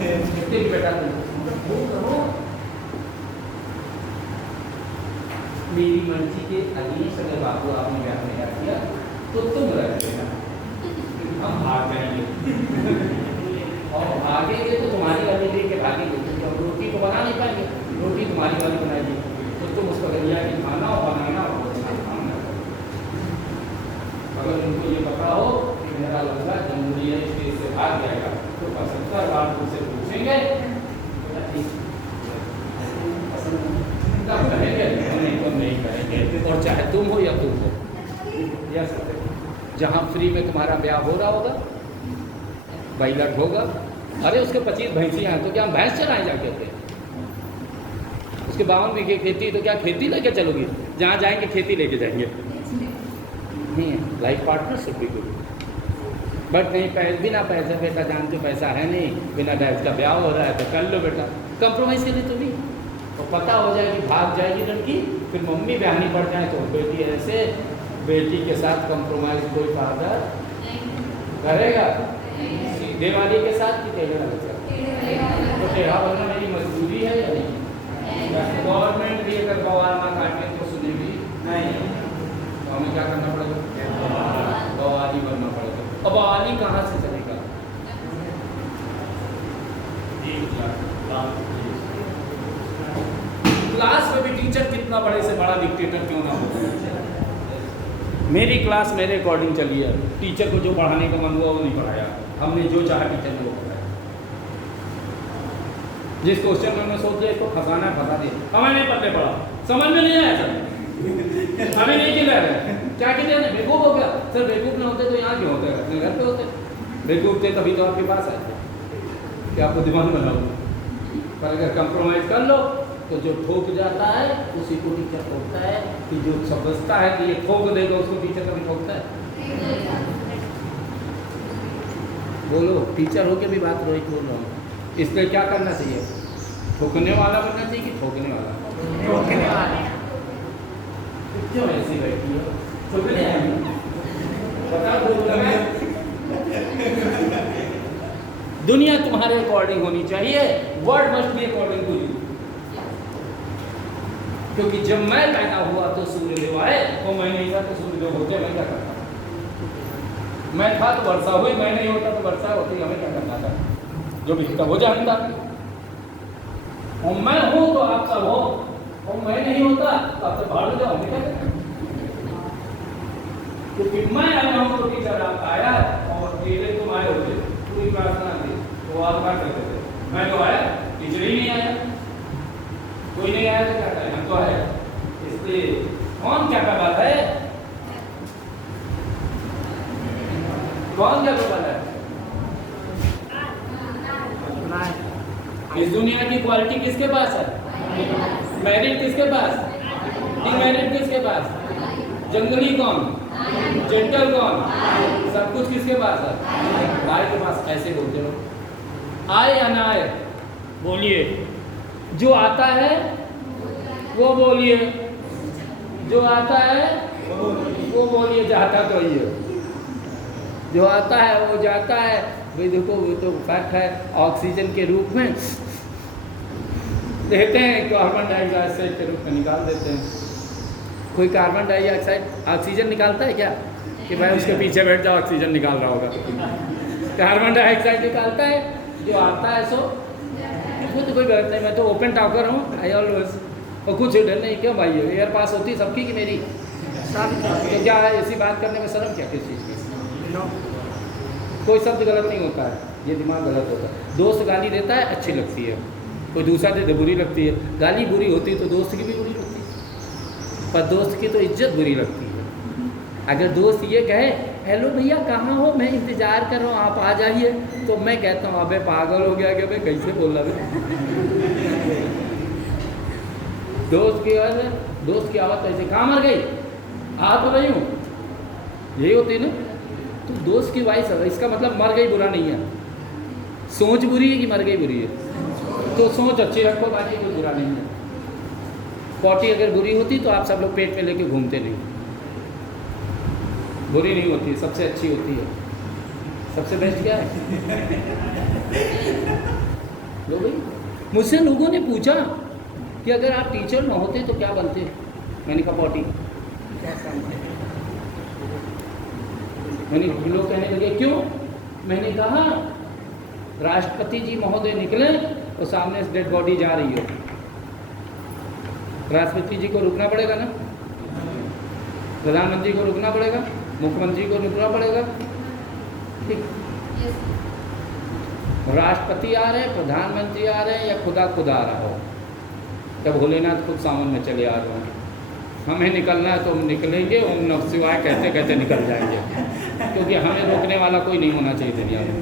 कहते बेटा तुम मेरी मर्जी के अगेंस्ट अगर बाबू आपने ब्याह नहीं किया तो तुम रह लेना, हम भाग जाएंगे और भागेंगे तो तुम्हारी वाली लेके भागेंगे, क्योंकि हम रोटी तो बना नहीं पाएंगे, रोटी तुम्हारी वाली बनाएगी, तो तुम उसको गलिया की खाना और बनाना और अच्छा खाना। अगर उनको ये पता हो कि मेरा लड़का जमहूरिया स्टेज से भाग जाएगा तो 75 बार तुमसे पूछेंगे तब कहेंगे नहीं करेंगे, और चाहे तुम हो या तुम हो। यस, जहाँ फ्री में तुम्हारा ब्याह हो रहा होगा, बैलट होगा, अरे उसके 25 भैंसियाँ हैं तो क्या हम भैंस चलाए जाके थे? उसके 52 बीघे खेती, तो क्या खेती लेके चलोगी? जहाँ जाएंगे खेती लेके जाएंगे। नहीं है लाइफ पार्टनरशिप भी कोई, बट नहीं बिना पैसे, बेटा जानते हो पैसा है नहीं, बिना डैड का ब्याह हो रहा है तो कर लो बेटा, कंप्रोमाइज़ के लिए तो नहीं। तो पता हो जाएगी भाग जाएगी लड़की, फिर मम्मी बयानी पड़ जाए तो बेटी ऐसे, बेटी के साथ कंप्रोमाइज़ कोई फादर करेगा? सीधे वाली के साथ कि टेढ़े वाले के साथ? तो टेढ़ा बनना मेरी मजबूरी है या नहीं? गवर्नमेंट भी अगर बवाल ना काटे तो सुनेगी नहीं, तो हमें क्या करना पड़ेगा? बवाली बनना पड़ेगा। अब बवाली कहाँ से चलेगा? क्लास में भी टीचर कितना बड़े से बड़ा डिक्टेटर क्यों ना हो, मेरी क्लास मेरे अकॉर्डिंग चली है, टीचर को जो पढ़ाने का मन हुआ वो नहीं पढ़ाया, हमने जो चाहा टीचर ने वो पढ़ाया। जिस क्वेश्चन में हमने सोच लिया इसको फंसाना है फंसा दिया, हमें नहीं पढ़ने पड़ा, समझ में नहीं आया सर, हमें नहीं क्लियर है, क्या क्लियर है? बेवकूफ़ हो गया सर, बेवकूफ़ ना होते तो यहाँ क्यों होते, अपने घर पे होते, बेवकूफ़ थे तभी तो आपके पास आए कि आपको दिमाग बनाओ। पर अगर कंप्रोमाइज़ कर लो तो जो ठोक जाता है उसी को टीचर ठोकता है, कि जो समझता है कि ये ठोक देगा उसको टीचर कभी ठोकता है? बोलो, टीचर होके भी बात रोहित बोल रहा हूँ, इसलिए क्या करना चाहिए? ठोकने वाला बनना चाहिए कि ठोकने वाला? ठोकने वाला। क्यों ऐसी बैठी हो? ठोकने बता दो, दुनिया तुम्हारे अकॉर्डिंग होनी चाहिए, word must be according to you. क्योंकि जब मैं पैदा हुआ तो सूर्यदेव आए, और मैं नहीं था तो सूर्यदेव होते, मैं क्या करता? मैं था तो वर्षा हुई, मैं नहीं होता तो वर्षा होती, हमें क्या करना था? जो भी होता वो जानता। और मैं हूं तो आप सब हो, और मैं नहीं होता तो आप सब भाड़ जाओ, हमें क्या करना? क्योंकि मैं आया हूं तो टीचर आप आया, और अकेले तुम आए होते, पूरी प्रार्थना थी तो आप क्या करते थे? मैं तो आया, टीचर ही नहीं आया, कोई नहीं आया तो क्या करें, हम तो आए। इसलिए कौन क्या कर रहा है? कौन क्या कर रहा है? इस दुनिया की क्वालिटी किसके पास है? मैरिट किसके पास? डिमेरिट किसके पास? जंगली कौन? जेंटल कौन? सब कुछ किसके पास है? भाई के पास। ऐसे बोलते हो, आए या ना आए बोलिए, जो आता है वो बोलिए, जो आता है वो बोलिए, जाता तो ही है, जो आता है वो जाता है। भाई देखो वो तो फैक्ट है, ऑक्सीजन के रूप में देते हैं, कार्बन डाइऑक्साइड के रूप में निकाल देते हैं। कोई कार्बन डाइऑक्साइड ऑक्सीजन निकालता है क्या? कि भाई उसके पीछे बैठ जाओ, ऑक्सीजन निकाल रहा होगा। कार्बन डाइऑक्साइड निकालता है, जो आता है सो वो तो कोई गलत नहीं, मैं तो ओपन टॉकर हूँ, आई ऑलवेज, और कुछ डर नहीं। क्यों भाई, एयर पास होती सबकी कि मेरी? तो क्या है ऐसी बात करने में शर्म क्या किस चीज़ की? कोई शब्द गलत नहीं होता है, ये दिमाग गलत होता है। दोस्त गाली देता है अच्छी लगती है, कोई दूसरा दे बुरी लगती है। गाली बुरी होती तो दोस्त की भी बुरी लगती है, पर दोस्त की तो इज्जत बुरी लगती है। अगर दोस्त ये कहे हेलो भैया कहाँ हो, मैं इंतज़ार कर रहा हूँ आप आ जाइए, तो मैं कहता हूँ अबे पागल हो गया क्या, मैं कैसे बोल रहा है? दोस्त की आवाज़ ऐसे, कहाँ मर गई, आ तो रही हूँ, यही होती है ना। तो दोस्त की वॉइस है, इसका मतलब मर गई बुरा नहीं है। सोच बुरी है कि मर गई बुरी है? तो सोच अच्छी रखो, बाकी कोई बुरा नहीं है। पॉटी अगर बुरी होती तो आप सब लोग पेट में लेके घूमते नहीं। बुरी नहीं होती, सबसे अच्छी होती है। सबसे बेस्ट क्या है? मुझसे लोगों ने पूछा कि अगर आप टीचर ना होते तो क्या बनते? मैंने कहा पॉटी। लोग कहने लगे क्यों? मैंने कहा राष्ट्रपति जी महोदय निकले और सामने से डेड बॉडी जा रही हो, राष्ट्रपति जी को रुकना पड़ेगा ना, प्रधानमंत्री को रुकना पड़ेगा, मुख्यमंत्री को रुकना पड़ेगा। ठीक, राष्ट्रपति आ रहे हैं, प्रधानमंत्री आ रहे हैं, या खुदा खुदा आ रहा हो, जब भोलेनाथ खुद सावन में चले आ रहे हैं, हमें निकलना है तो हम निकलेंगे, ओम नमः शिवाय कहते कहते निकल जाएंगे, क्योंकि हमें रोकने वाला कोई नहीं होना चाहिए दुनिया में।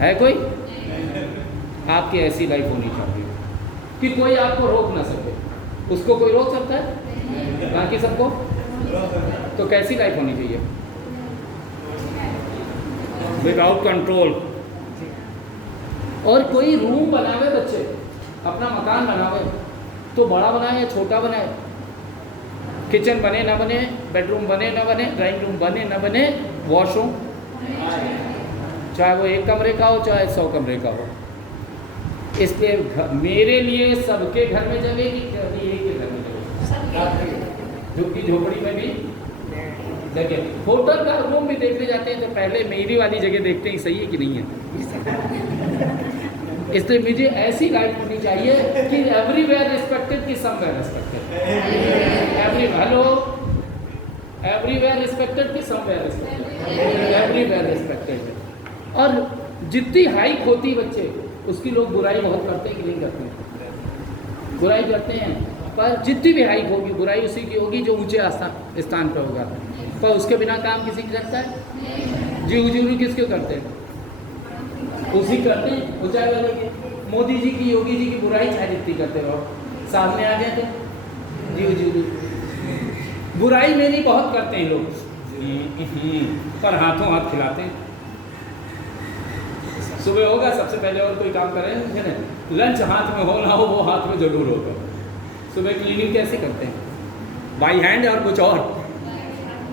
है कोई? आपकी ऐसी लाइफ होनी चाहिए कि कोई आपको रोक ना सके। उसको कोई रोक सकता है? बाकी सबको? तो कैसी लाइफ होनी चाहिए? Without control. और कोई रूम बनावे बच्चे, अपना मकान बनावे, तो बड़ा बनाए या छोटा बनाए, किचन बने ना बने, बेडरूम बने ना बने, ड्राइंग रूम बने ना बने, वॉशरूम, चाहे वो 1 कमरे का हो चाहे 100 कमरे का हो। इसलिए मेरे लिए सबके घर में जगह की, एक के घर में जगह, झुग्गी झोपड़ी में भी जगह। होटल का रूम भी देखने जाते हैं तो पहले मेरी वाली जगह देखते हैं सही है कि नहीं है। इसलिए मुझे ऐसी लाइफ होनी चाहिए कि एवरीवेयर रिस्पेक्टेड कि somewhere respected. Hello, everywhere respected कि समवेयर रिस्पेक्टेड, एवरीवेयर रिस्पेक्टेड। और जितनी हाइक होती बच्चे, उसकी लोग बुराई बहुत करते हैं कि नहीं करते हैं? बुराई करते हैं, पर जितनी भी हाइक होगी बुराई उसी की होगी जो ऊंचे स्थान पर होगा। पर उसके बिना काम किसी की सकता है? जी हुजूरी किसके करते हैं? उसी करते हैं, ऊंचाई वाले के। मोदी जी की, योगी जी की बुराई चाहे जितनी करते रहो, सामने आ जाते जी हुजूरी। बुराई मेरी बहुत करते हैं लोग, पर हाथों हाथ खिलाते हैं। सुबह होगा सबसे पहले और कोई काम करें ना, लंच हाथ में हो ना हो वो हाथ में जरूर होगा। सुबह क्लीनिंग कैसे करते हैं? बाई हैंड और कुछ और,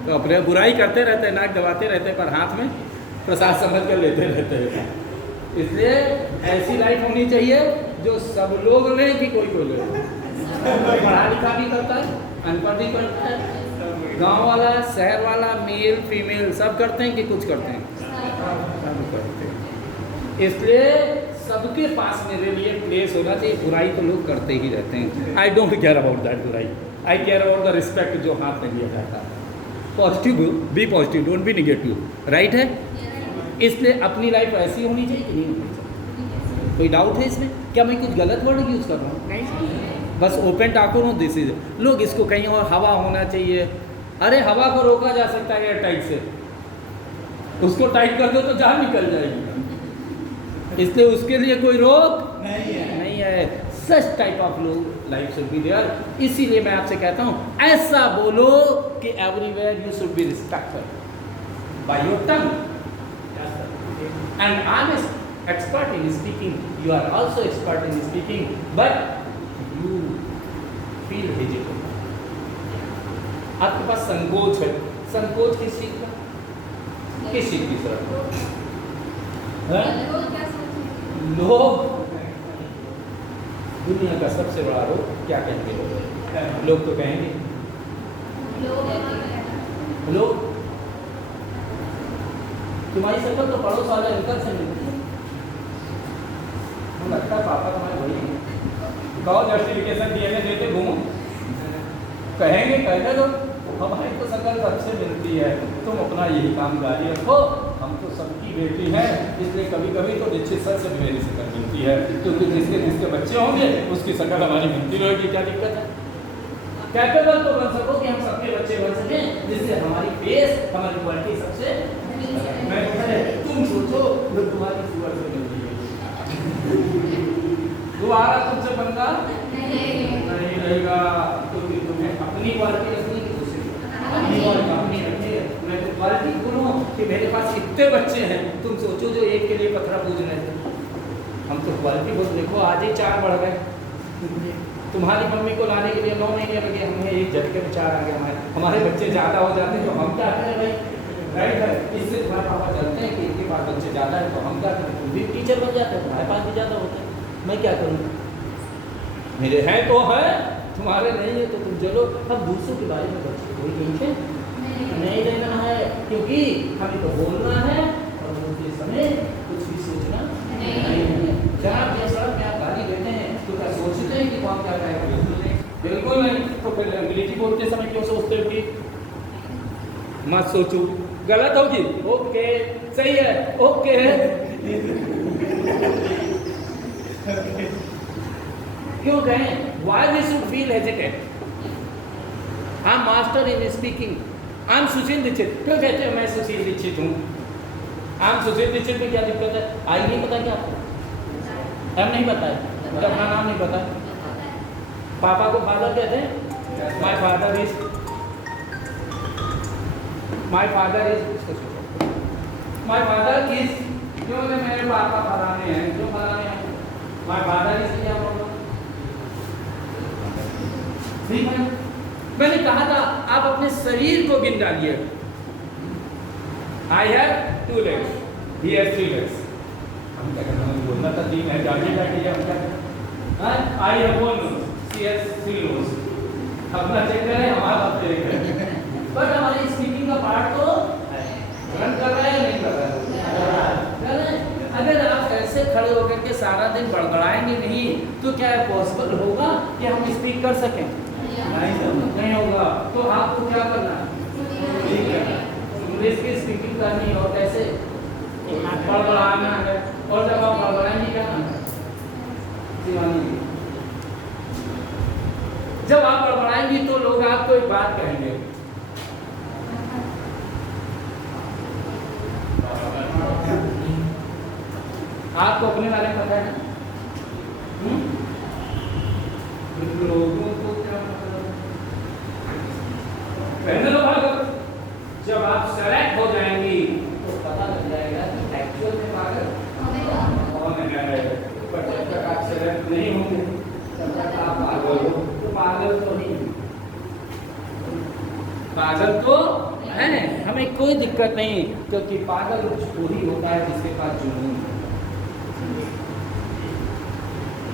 तो अपने बुराई करते रहते हैं, नाक दबाते रहते हैं, पर हाथ में प्रसाद समझ कर लेते रहते हैं। इसलिए ऐसी लाइफ होनी चाहिए जो सब लोग लें कि कोई कोई ले। पढ़ा लिखा भी करता है, अनपढ़ भी करता है, गांव वाला, शहर वाला, मेल फीमेल सब करते हैं कि कुछ करते हैं? सब करते हैं। इसलिए सबके पास मेरे लिए प्लेस होना चाहिए। बुराई तो लोग करते ही रहते हैं। I don't care about that बुराई, I care about the respect जो हाथ में लिया जाता है। Positive, be positive, don't be negative. Right है? इसलिए अपनी लाइफ ऐसी होनी चाहिए कि नहीं होनी चाहिए? कोई डाउट है इसमें? क्या मैं कुछ गलत वर्ड यूज़ कर रहा हूँ? नहीं, बस ओपन टाको नो दिस इज। लोग इसको कहीं और हवा होना चाहिए। अरे हवा को रोका जा सकता है एयर टाइट से, उसको टाइट कर दो तो जान निकल जाएगी। इसलिए उसके लिए कोई रोक नहीं है। सच टाइप ऑफ लोग लाइफ शुड बी देयर। इसीलिए मैं आपसे कहता हूँ ऐसा बोलो कि everywhere you should be respected by your tongue. And I'm an expert in speaking. You are also expert in speaking, but you feel hesitant. आपके पास संकोच है। संकोच किस चीज का? किस चीज की तरफ? लोग, दुनिया का सबसे बड़ा रोग क्या कहेंगे लोग? लोग तो कहेंगे, लोग तुम्हारी शक्ल तो पड़ोस वाले अंकल से मिलती है, वो लगता है पापा तुम्हारे भाई हैं। कहो जस्टिफिकेशन डीएनए देते घूमो, कहेंगे कहने दो, हमारी तो शक्ल सबसे मिलती है, तुम अपना यही काम जारी रखो, हम तो सबकी बेटी है। इसलिए कभी कभी तो निश्चित सच से मेरी शक्ल मिलती है, क्योंकि जिसके जिसके बच्चे होंगे उसकी शक्ल हमारी मिलती रहेगी। क्या दिक्कत है? कैपेबल तो बन सको कि हम सबके बच्चे बन सकें, जिससे हमारी फेस, हमारी क्वालिटी सबसे। तुम सोचो जो तुम्हारी सुअर से मिलती है, दोबारा तुमसे बनना नहीं रहेगा, क्योंकि तुम्हें अपनी क्वालिटी रखनी है, अपनी रखनी है। मैं तो क्वालिटी बोलूँ कि मेरे पास इतने बच्चे हैं, तुम सोचो जो एक के लिए पत्थरा पूज रहे थे, हम तो क्वालिटी बोल। देखो आज ही 4 बढ़ गए। तुम्हारी मम्मी को लाने के लिए 9 महीने लगे, हमें एक झटके में 4 आ गए। हमारे बच्चे ज़्यादा हो जाते हैं तो हम क्या करें भाई? राइट है। इससे तुम्हारे पापा जानते हैं कि इनके पास बच्चे ज़्यादा है तो हम क्या करें? तुम भी टीचर बन जाते हैं, तुम्हारे पास भी ज़्यादा होते हैं, मैं क्या करूँ? मेरे हैं तो है, तुम्हारे नहीं है तो तुम चलो। अब दूसरों के बारे में बच्चे कोई टेंशन नहीं लेना है, क्योंकि हमें तो बोलना है और बोलते समय कुछ भी सोचना नहीं है। जहाँ जैसा में आप गाली देते हैं तो क्या सोचते हैं कि कौन क्या कहेगा? बिल्कुल नहीं। तो फिर अंग्रेजी बोलते समय क्यों सोचते हो कि मत सोचो, गलत होगी? ओके, सही है, ओके है। क्यों कहें? Why we should feel hesitant? I'm master in speaking. I'm सुशील दीक्षित। क्यों कहते हैं मैं सुशील दीक्षित हूँ? I'm सुशील दीक्षित में क्या दिक्कत है? आई नहीं पता क्या आपको? हम नहीं बताए, अपना नाम नहीं पता। पापा को फादर कहते हैं? My father is क्यों कि मेरे पापा फलाने हैं, क्यों फलाने हैं? My father is क्या प्रॉब्लम? ठीक है, मैंने कहा था आप अपने शरीर को गिन डालिए। I have 2 legs, he has 3 legs। हम क्या करना है? बोलना था 3 है, जाके बैठिए हम क्या? I have 1 nose, she has 3 nose। अपना चेक करें, हमारा आप चेक करें। बट हमारी स्पीकिंग का पार्ट तो रन कर रहा है या नहीं कर रहा है? अगर आप ऐसे खड़े होकर के सारा दिन बड़बड़ाएंगे नहीं तो क्या पॉसिबल होगा कि हम स्पीक कर सकें? नहीं होगा। तो आपको क्या करना है? इंग्लिश की स्पीकिंग करनी और कैसे बड़बड़ाना है। और जब आप बड़बड़ाएंगे क्या करना है? जब आप बड़बड़ाएंगी तो लोग आपको एक बात कहेंगे, आपको अपने बारे में पता है ना? लोगों को क्या मतलब? पहले तो भागो, जब आप सेलेक्ट हो जाएंगी तो पता लग जाएगा कि एक्चुअल में पागल कौन है। पर जब तक आप सेलेक्ट नहीं होंगे, जब तक आप पागल हो तो पागल तो नहीं, पागल तो है, हमें कोई दिक्कत नहीं, क्योंकि पागल वही होता है जिसके पास जुनून है।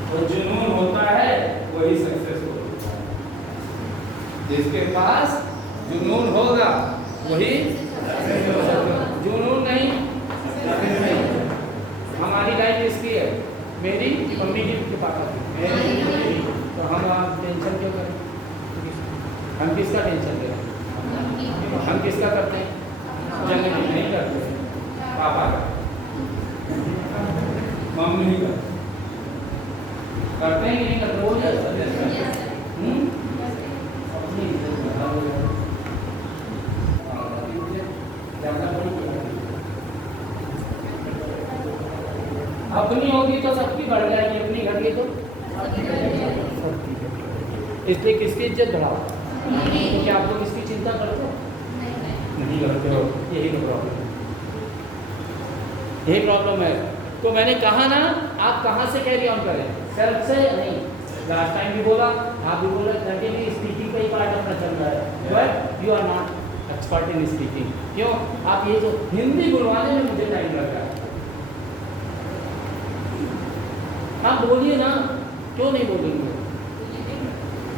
तो जुनून होता है वही सक्सेसफुल होता है। जिसके पास जुनून होगा वही जुनून नहीं। हमारी लाइफ इसकी है, मेरी मम्मी की पापा की, तो हम आप टेंशन क्यों करें? हम किसका टेंशन ले रहे हैं? हम किसका करते हैं? जनरली नहीं करते, पापा का, मम्मी का करते हैं कि नहीं करते? वो अपनी होगी तो सबकी बढ़ जाएगी, अपनी घट गई तो इसलिए किसकी इज्जत बढ़ाओ? तो क्या आप लोग इसकी चिंता करते हो? नहीं करते हो। यही तो प्रॉब्लम है, यही प्रॉब्लम है। तो मैंने कहा ना, आप कहाँ से कैरी ऑन करें? सेल्फ से नहीं। लास्ट टाइम भी बोला, आप भी बोला, भी स्पीकिंग का ही पार्ट अपना चल रहा है, but you are not expert in speaking. क्यों? आप ये जो हिंदी बुलवाने में मुझे टाइम लग रहा है। आप बोलिए ना, क्यों नहीं बोलेंगे?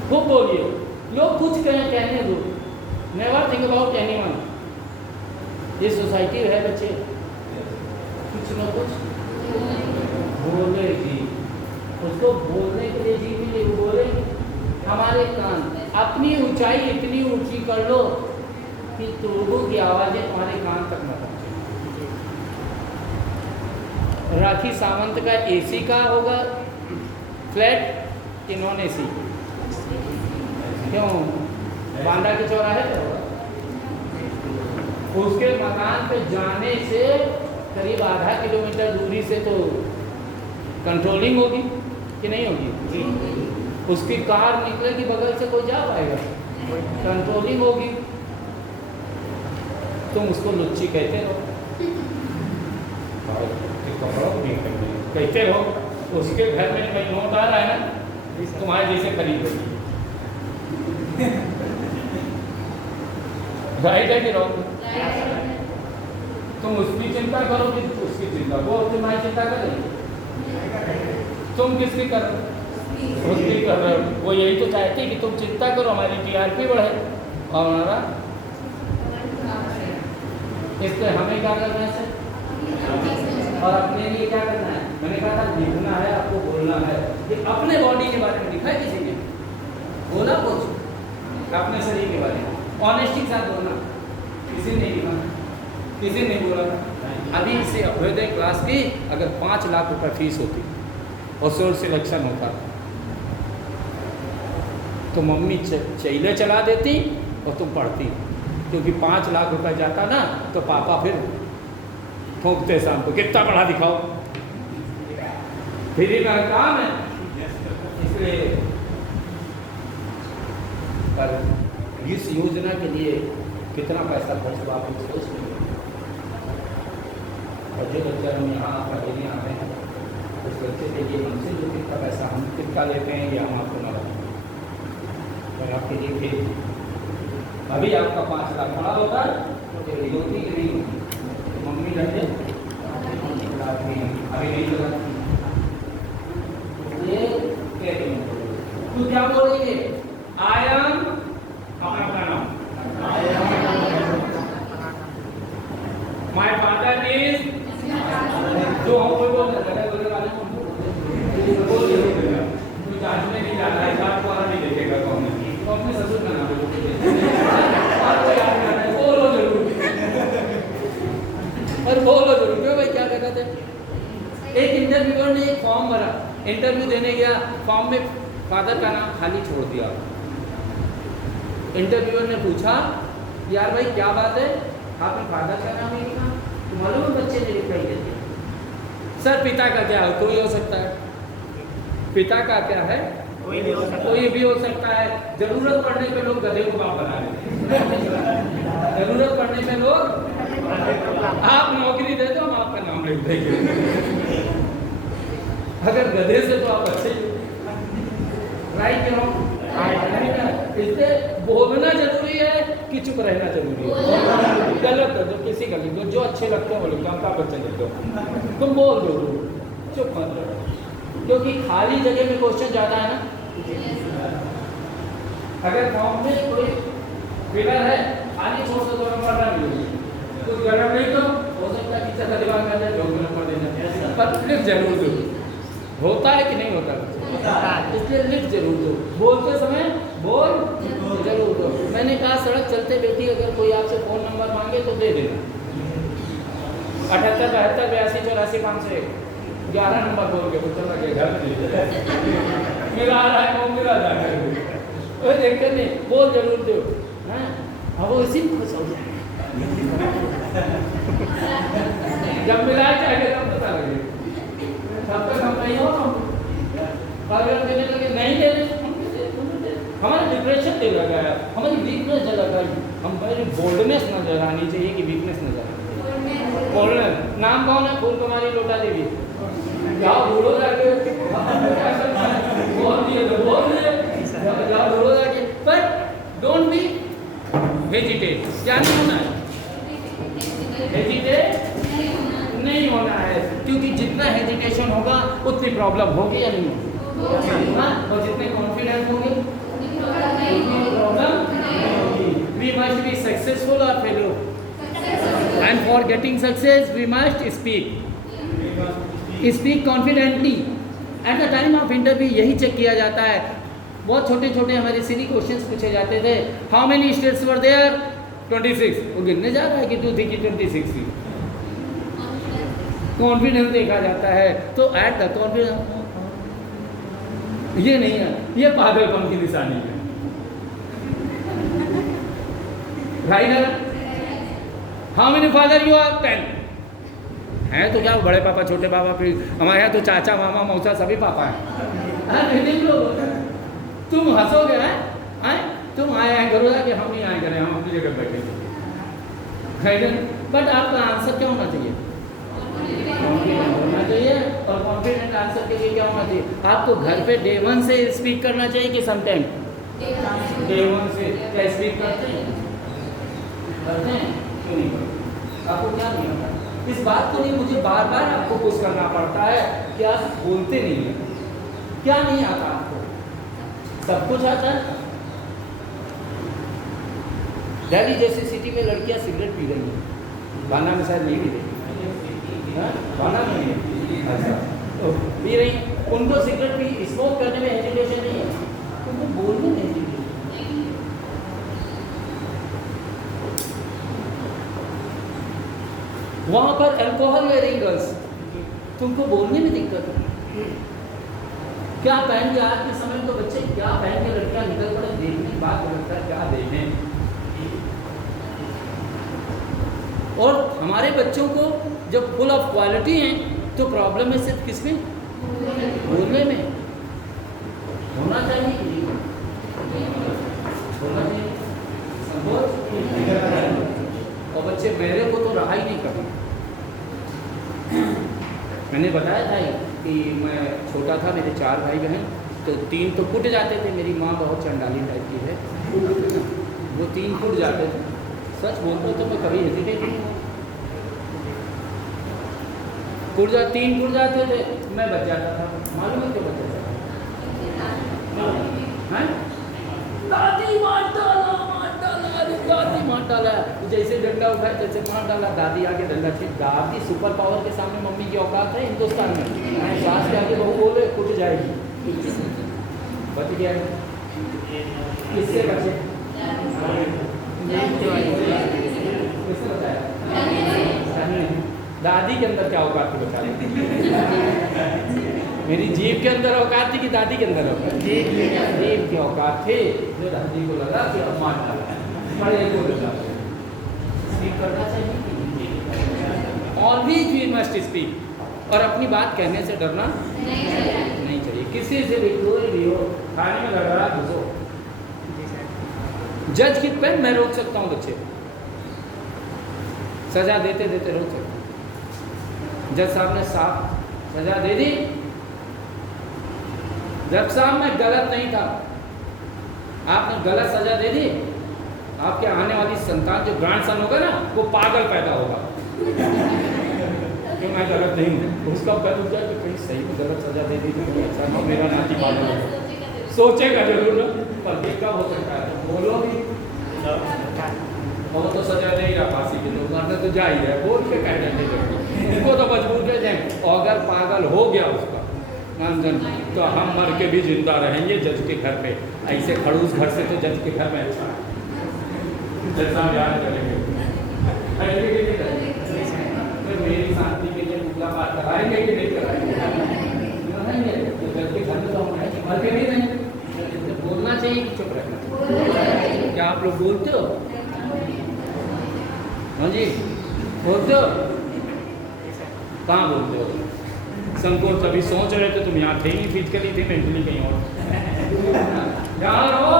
खूब बोलिए, लोग कुछ कहने दो। Never think about anyone. ये सोसाइटी है बच्चे, कुछ ना कुछ बोलेगी, उसको बोलने के लिए जी मिले, वो बोलेगी। हमारे कान अपनी ऊंचाई इतनी ऊंची कर लो कि लोगों की आवाज़ें तुम्हारे कान तक न पहुँचे। राखी सावंत का एसी का होगा फ्लैट कि नॉन एसी? क्यों? बांदा के चौराहे पे होगा। उसके मकान पे जाने से करीब आधा किलोमीटर दूरी से तो कंट्रोलिंग होगी कि नहीं होगी? उसकी कार निकलेगी, बगल से कोई जा पाएगा? कंट्रोलिंग होगी। तुम उसको लुच्ची कहते रहो, कहते रहो, उसके घर में कोई नोट आ रहा है ना, तुम्हारे जैसे खरीद होगी। राइट है कि रॉन्ग? तुम उसकी चिंता करो कि उसकी चिंता, वो तुम्हारी चिंता करेगी। तुम किसकी करो? सुस्ती कर रहे हो। वो यही तो चाहती कि तुम चिंता करो, हमारी टीआरपी बढ़े और हमारा इसलिए हमें क्या करना है और अपने लिए क्या करना है। मैंने कहा था लिखना है, आपको बोलना है कि अपने बॉडी के बारे में लिखा है, किसी ने बोला कुछ अपने शरीर के बारे में ऑनेस्टी के साथ बोलना, किसी ने लिखा, किसी ने बोला। अभी से अभ्युदय क्लास की अगर 5 लाख रुपए फीस होती और सोल सिलेक्शन होता तो मम्मी चैले चला देती और तुम पढ़ती, क्योंकि 5 लाख रुपए जाता ना तो पापा फिर ठोकते शाम को, कितना पढ़ा दिखाओ, फ्री में काम है। इसलिए पर इस योजना के लिए कितना पैसा खर्च हुआ आप सोच लेंगे। और जो बच्चे हम यहाँ पढ़ने आ रहे हैं उस बच्चे के लिए हमसे जो कितना पैसा हम कितना लेते हैं ये हम आपको न बताएं। और आपके लिए फिर अभी आपका 5 लाख पड़ा होता तो होती कि नहीं होती, मम्मी लगे अभी नहीं लगा। ये कहते हैं तो क्या बोलेंगे, आई एम अपना नाम, माय फादर इज, जो हम कोई बोल रहे वाले बोल देगा तो जांच में नहीं जाना है, बात वाला नहीं देखेगा कौन है, तो अपने ससुर का नाम बोलो जरूर और बोलो जरूर। क्यों भाई क्या कर रहे थे। एक इंटरव्यूअर ने एक फॉर्म भरा, इंटरव्यू देने गया, फॉर्म में फादर का नाम खाली छोड़ दिया। इंटरव्यूअर ने पूछा यार भाई क्या बात है, आपने फादर का नाम ही लिखा, तो मालूम बच्चे ने लिखा ही देते। सर पिता का क्या है, कोई हो सकता है, पिता का क्या है कोई भी हो सकता है। जरूरत पड़ने पे लोग गधे को बाप बना लेते हैं, जरूरत पड़ने पे लोग आप नौकरी दे दो हम आपका नाम लिख देंगे। अगर गधे से तो आप अच्छे राइट क्यों, इसलिए बोलना जरूरी है कि चुप रहना जरूरी है। गलत है जो किसी का लिख दो, जो अच्छे लगते हैं वो लिख दो, आपका बच्चा लिख दो, तुम बोल दो, चुप मत रहो, क्योंकि खाली जगह में क्वेश्चन ज़्यादा है ना। अगर फॉर्म में कोई फिगर है खाली छोड़ दो तो नंबर ना मिलेगी, तो गलत नहीं तो हो सकता है टीचर का दिमाग में आ जाए जो नंबर देना, पर लिख जरूर दो। होता है कि नहीं होता, इसलिए लिख जरूर दो, बोलते समय बोल जरूर दो। मैंने कहा सड़क चलते बेटी अगर कोई आपसे फ़ोन नंबर मांगे तो दे देना, 78 72 82 84 501 11 नंबर बोल के पुत्र लगे घर में मिला रहा है वो मिला जा रहा है, वो देख कर नहीं बोल जरूर दो, हाँ अब वो इसी में खुश हो जाएगा। जब मिला जाएगा तब पता लगेगा, तब तक हम नहीं हो, अगर देने लगे नहीं देने हमारा डिप्रेशन दे लगा है, हमारी वीकनेस जला गई, हमारी बोल्डनेस नजर आनी चाहिए कि वीकनेस नजर आनी चाहिए। बोल्डनेस नाम कौन है, फूल कुमारी लोटा देवी, क्या बोलो जाके बोल दिए तो बोल दिए, क्या बोलो जाके, बट डोंट बी हेजिटेट, क्या नहीं होना है, हेजिटेट नहीं होना है, क्योंकि जितना हेजिटेशन होगा उतनी प्रॉब्लम होगी या नहीं होगी, और जितने कॉन्फिडेंट होंगे उतनी प्रॉब्लम नहीं होगी। वी मस्ट बी सक्सेसफुल और failure, and for getting success we must speak confidently at the time of interview. यही चेक किया जाता है। बहुत छोटे छोटे हमारे सिली क्वेश्चंस पूछे जाते थे, how many states were there, 26, वो गिनने जा रहा है कि 2 थी कि 26 थी। कॉन्फिडेंस देखा जाता है, तो एट द कॉन्फिडेंस ये नहीं है, ये पागलपन की निशानी है, राइट है। How many father you are, 10 है तो क्या बड़े पापा छोटे पापा, फिर हमारे यहाँ तो चाचा मामा मौसा सभी पापा हैं। तुम हंसोगे हैं, तुम आए हैं करो कि हम नहीं आए करें, हम अपनी जगह बैठे, बट आपका आंसर क्या होना चाहिए, होना चाहिए। और कॉन्फिडेंट आंसर के लिए क्या होना चाहिए, आपको घर पे डे 1 से स्पीक करना चाहिए कि समटाइम डे 1 से क्या स्पीक करते हैं, क्यों नहीं करते, आपको क्या नहीं आता। इस बात को नहीं मुझे बार बार आपको पुश करना पड़ता है कि आप बोलते नहीं हैं, क्या नहीं आता आपको, सब कुछ आता है। दिल्ली जैसी सिटी में लड़कियां सिगरेट पी रही हैं, बाना में शायद नहीं पी रही, बाना में नहीं, अच्छा तो पी रही हैं। उनको सिगरेट पी स्मोक करने में हेजिटेशन नहीं है, उनको बोलने में हेजिटेशन। वहाँ पर अल्कोहल वेयरिंग गर्ल्स, तुमको बोलने में दिक्कत है। क्या पहन के आज के समय में तो बच्चे क्या पहन के लड़कियाँ निकल पड़े, देखने की बात लगता है क्या देखें। और हमारे बच्चों को जब फुल ऑफ क्वालिटी हैं तो प्रॉब्लम है सिर्फ किसमें, बोलने में। होना चाहिए कि नहीं होना चाहिए संभव। और बच्चे मेरे को तो रहा ही नहीं कभी। मैंने बताया था कि मैं छोटा था, मेरे 4 भाई बहन, तो 3 तो फुट जाते थे। मेरी माँ बहुत चंडाली टाइप की है, वो 3 फुट जाते थे। सच बोलते तो मैं कभी हेजिटेट नहीं हुआ। 3 फुट जाते थे, मैं बच जाता था। मालूम है क्यों बच जाता था? दादी मार डाला, दादी मार डाला, जैसे डंडा उठाया जैसे मार डाला, दादी आगे डंडा छीन। दादी सुपर पावर के सामने मम्मी की औकात है हिंदुस्तान में। सास के आगे बहू बोले फुट जाएगी। बच गया, किससे बचे? किसने बताया? दादी के अंदर क्या औकात थी बता? मेरी जीभ के अंदर औकात थी कि दादी के अंदर औकात? जीभ की औकात थी, जो दादी को लगा कि अब मार डाला। बड़े को स्पीक करना चाहिए, ऑलवेज वी मस्ट स्पीक। और अपनी बात कहने से डरना नहीं चाहिए। किसी से भी कोई भी हो, खाने में गड़बड़ा घुसो, जज की पेन मैं रोक सकता हूँ, बच्चे सजा देते देते रोक सकता हूँ। जज साहब ने साफ सजा दे दी। जज साहब मैं गलत नहीं था, आपने गलत सजा दे दी, आपके आने वाली संतान जो ग्रैंडसन होगा ना, वो पागल पैदा होगा। क्यों मैं गलत नहीं हूँ? उसका पैदा हो जाए तो कहीं सही में गलत सजा दे दी तो कहीं अच्छा ना, मेरा नाती पागल होगा। सोचेगा जरूर ना, पर देखा हो सकता है बोलो भी। वो तो सजा दे ही रहा, फांसी के लोग मरने तो जा ही रहे, बोल के कह देंगे उनको तो मजबूर कर दें। और अगर पागल हो गया उसका नामजन, तो हम मर के भी जिंदा रहेंगे जज के घर पे। ऐसे खड़ूस घर से तो जज के घर में अच्छा है, जज साहब याद करेंगे। मेरी शांति के लिए पूजा पाठ कराएंगे कि नहीं कराएंगे? जज के घर में तो हम मर के नहीं रहेंगे। बोलना चाहिए, चुप रहना। क्या आप लोग बोलते हो? हाँ जी, बोलते हो? कहाँ बोलते हो? संकोच अभी सोच रहे थे, तुम यहाँ थे ही, फिजिकली थे, मेंटली कहीं और। यहाँ रहो,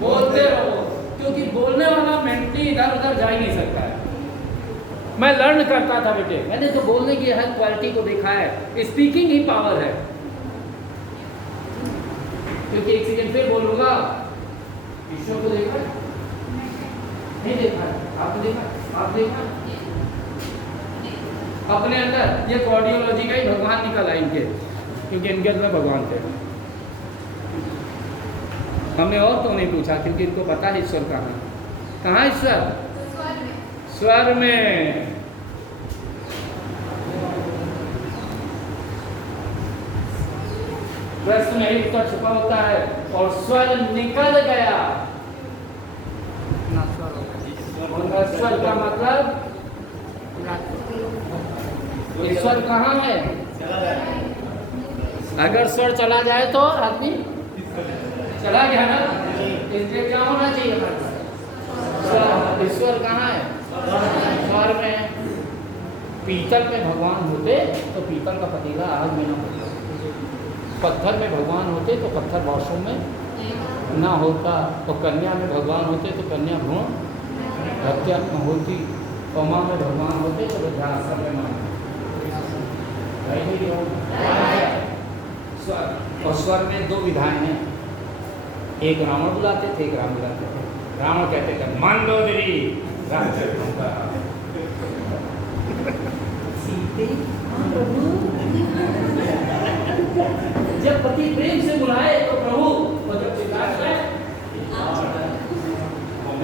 बोलते रहो, क्योंकि बोलने वाला मेंटली इधर उधर जा ही नहीं सकता है। मैं लर्न करता था बेटे, मैंने तो बोलने की हर क्वालिटी को देखा है। स्पीकिंग ही पावर है। क्योंकि एक सेकंड फिर बोलूंगा, ईश्वर को देखा नहीं देखा? आपने देखा? आप देखा? अपने अंदर ये कार्डियोलॉजी का ही भगवान निकल आए इनके, क्योंकि इनके अंदर भगवान थे। हमने और तो नहीं पूछा, क्योंकि इनको पता है ईश्वर कहाँ है। कहाँ ईश्वर? स्वर में। प्रश्न में ही उत्तर छुपा होता है, और स्वर निकल गया। स्वर का मतलब ईश्वर कहाँ है? अगर स्वर चला जाए तो आदमी चला गया ना, इसलिए क्या होना चाहिए? ईश्वर कहाँ है? स्वर में। पीतल में भगवान होते तो पीतल का पतीला आग में ना होता, पत्थर में भगवान होते तो पत्थर वॉशरूम में ना होता, और कन्या में भगवान होते तो कन्या भ्रूण हत्या न होती, और माँ में भगवान होते तो वृद्धाश्रम में माँ। स्वर, और स्वर में 2 विधाएं हैं। एक रावण बुलाते थे, एक राम बुलाते थे। रावण कहते थे मंदोदरी, राम सीते जब पति प्रेम से बुलाए तो प्रभु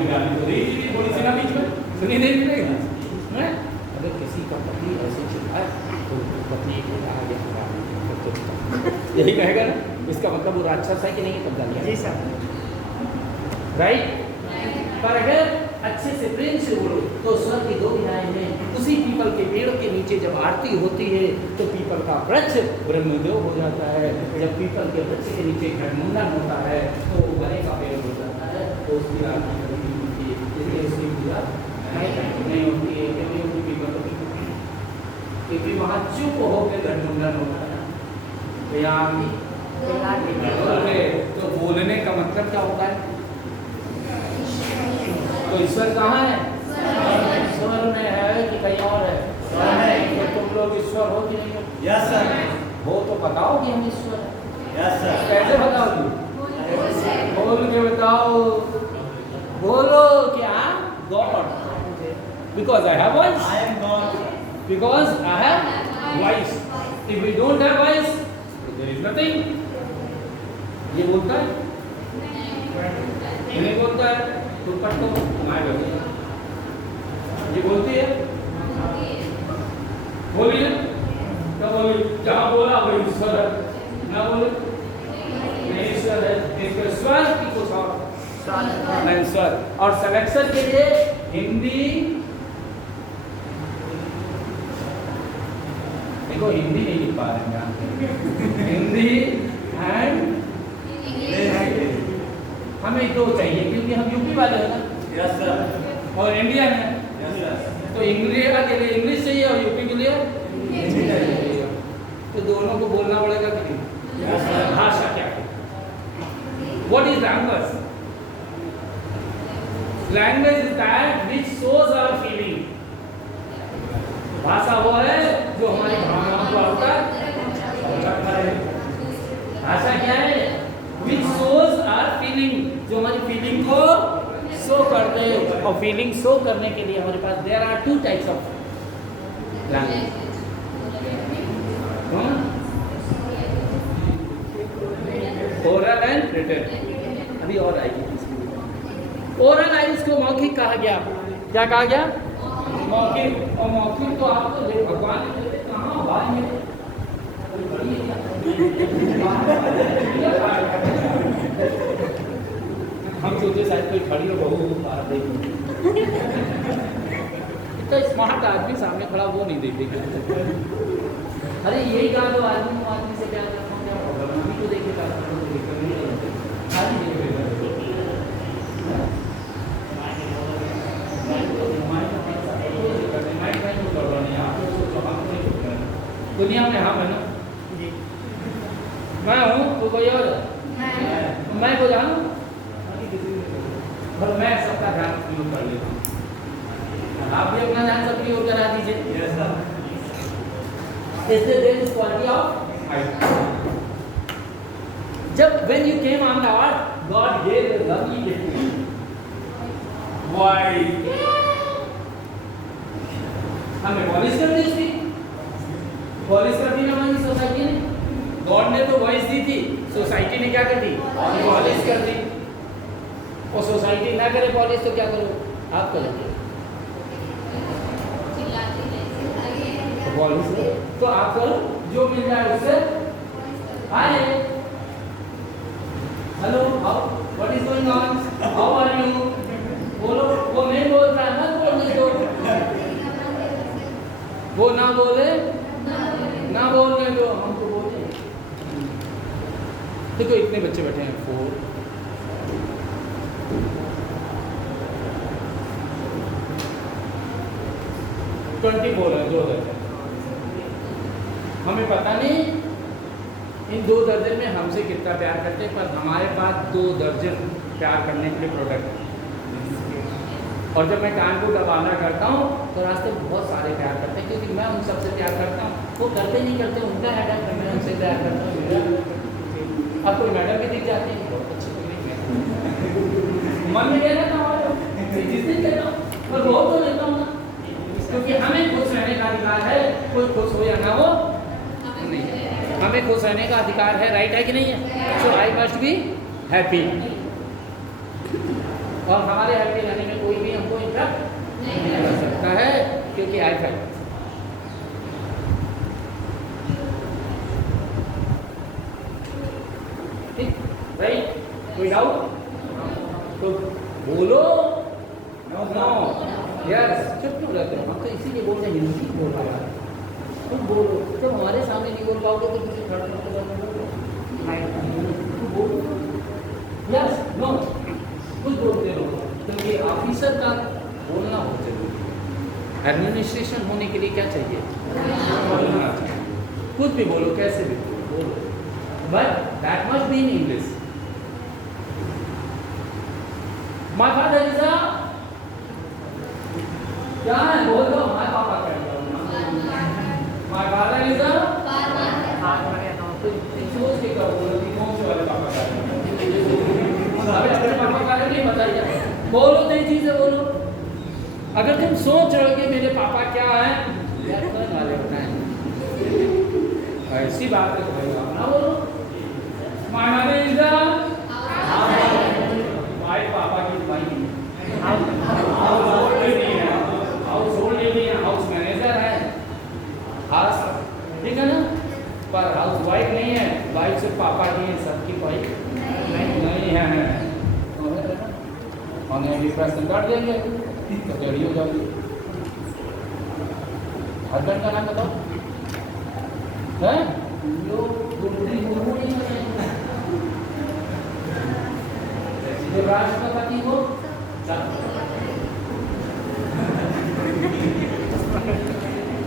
अपने गाली तो रही थी थोड़ी सी ना बीच में, सुनी नहीं मिलेगा है। अगर किसी का पति ऐसे चिल्लाए तो पति को कहा गया यही कहेगा ना, इसका मतलब वो राक्षस है कि नहीं, तब जानिए। जी सर। राइट। पर अगर अच्छे से प्रेम से बोलो तो स्वर्ग की 2 विधाएं हैं। उसी पीपल के पेड़ के नीचे जब आरती होती है तो पीपल का वृक्ष ब्रह्मदेव हो जाता है। जब पीपल के वृक्ष के नीचे घटमुंडन होता है तो वो बड़े का पेड़ हो जाता है, तो उसकी आरती कभी नहीं होती है, इसलिए उसकी पूजा नहीं होती है, क्योंकि उनकी पीपल क्योंकि वहाँ चुप होकर घटमुंडन होता है। तो यहाँ तो बोलने का मतलब क्या होता है? तो ईश्वर कहाँ है? ईश्वर में है कि कहीं और है? तो तुम लोग ईश्वर हो कि नहीं हो? Yes sir. हो तो बताओ कि हम ईश्वर हैं। Yes sir. कैसे बताओगे? बोल के बताओ। बोलो क्या? God. Because I have voice. I am God. Because I have voice. If we don't have voice, there is nothing. ये बोलता है? नहीं बोलता है? तो पढ़ो हमारे घर। ये बोलती है? बोली ना? क्या बोली? जहाँ बोला वो ईश्वर है, ना बोले? नहीं ईश्वर है, इसके स्वर की कुछ और स्वर। और सिलेक्शन के लिए हिंदी, देखो हिंदी नहीं लिख पा रहे हैं हिंदी एंड हमें 2 चाहिए क्योंकि हम यूपी वाले हैं ना। Yes sir. और इंडियन है, यस सर। तो इंडिया के लिए इंग्लिश चाहिए और यूपी के लिए हिंदी चाहिए। तो दोनों को बोलना पड़ेगा कि नहीं? Yes sir. भाषा क्या है? What is language? Language is that which shows our feeling. भाषा वो है जो हमारी भावनाओं को अवगत करे। भाषा क्या है? Which shows our feeling, जो हमारी फीलिंग को शो कर दे। और फीलिंग शो करने के लिए हमारे पास there are 2 types of language, oral and written. अभी और आएगी। ओरल है इसको मौखिक कहा गया। क्या कहा गया? मौखिक। और मौखिक तो आपको भगवान ने कहाँ बात है? हम सोचे शायद कोई खड़ी हो बहु इतना स्मार्ट आदमी सामने खड़ा वो नहीं देखते। अरे यही गा दो आदमी से क्या आदमी को देखे दुनिया में हम है ना, मैं हूँ तो कोई और मैं को जानू और मैं सबका ध्यान उपयोग कर लेता हूँ। आप भी अपना ध्यान सबकी ओर करा दीजिए। Yes sir. इससे there is quality of height. जब when you came on the earth, God gave a lovely gift to you. Why? हमें पॉलिश कर दी थी, पॉलिश कर दी ना हमारी सोसाइटी ने। गॉड ने तो वॉइस दी थी, सोसाइटी ने क्या कर दी? पॉलिश कर दी। और सोसाइटी ना करे पॉलिश तो क्या करो? आप करो पॉलिश तो आप करो, जो मिल जाए उससे। Hi hello, how what is going on, how are you? बोलो। वो नहीं बोल रहा है मत बोलने दो। वो ना बोले ना बोलने दो, हमको बोले। देखो इतने बच्चे बैठे हैं 4 24 है, 2 दर्जन। हमें पता नहीं इन 2 दर्जन में हमसे कितना प्यार करते हैं, पर हमारे पास 2 दर्जन प्यार करने के लिए प्रोडक्ट है। और जब मैं कान को दबाना करता हूँ तो रास्ते में बहुत सारे प्यार करते हैं, क्योंकि मैं उन सबसे प्यार करता हूँ। वो करते नहीं करते उनका है, मैं उनसे प्यार करता हूँ। अब कोई मैडम भी दिख जाती है, बहुत अच्छी तो नहीं है मन में कहना था जिस दिन कहता हूँ, पर बहुत तो लेता हूँ ना, क्योंकि हमें खुश रहने का अधिकार है। कोई खुश हो या ना हो, नहीं, हमें खुश रहने का अधिकार है। राइट है कि नहीं है? सो आई मस्ट बी हैप्पी। और हमारे हैप्पी रहने में कोई भी हमको इंटरप्ट नहीं कर सकता है, क्योंकि आई फाइट। ठीक, राइट? कोई डाउट? तो बोलो। नो यस, चुप क्यों रहते हो? हम तो इसीलिए बोल रहे हैं, हिंदी बोल रहे हैं। तुम बोलो, जब हमारे सामने नहीं बोल पाओगे तो किसी खड़े बोलो। यस नो, कुछ बोलते रहो, क्योंकि ऑफिसर का बोलना बहुत जरूरी है। एडमिनिस्ट्रेशन होने के लिए क्या चाहिए? बोलना चाहिए। कुछ भी बोलो, कैसे भी बोलो, but that must be in English. My father is a, क्या है बोल दो, माय पापा क्या है? माय फादर इज अ, सोच के करो, कौन से वाले पापा का है? अबे अपने पापा का नहीं बताइए, बोलो नई चीजें बोलो। अगर तुम सोच रहे हो कि मेरे पापा क्या है, व्याकरण वाले बताएं, ऐसी बात है तो भाई आप ना बोलो। My mother is a, my पापा की भाई हाउस होल्ड लेडी है, हाउस मैनेजर है, हाउस, ठीक है ना? पर हाउस वाइफ नहीं है, वाइफ से पापा की है, सबकी वाइफ नहीं है। ऑनलाइन भी प्रश्न काट देंगे तो रेडी हो जाओगे। हस्बैंड का नाम बताओ है? राष्ट्रपति हो,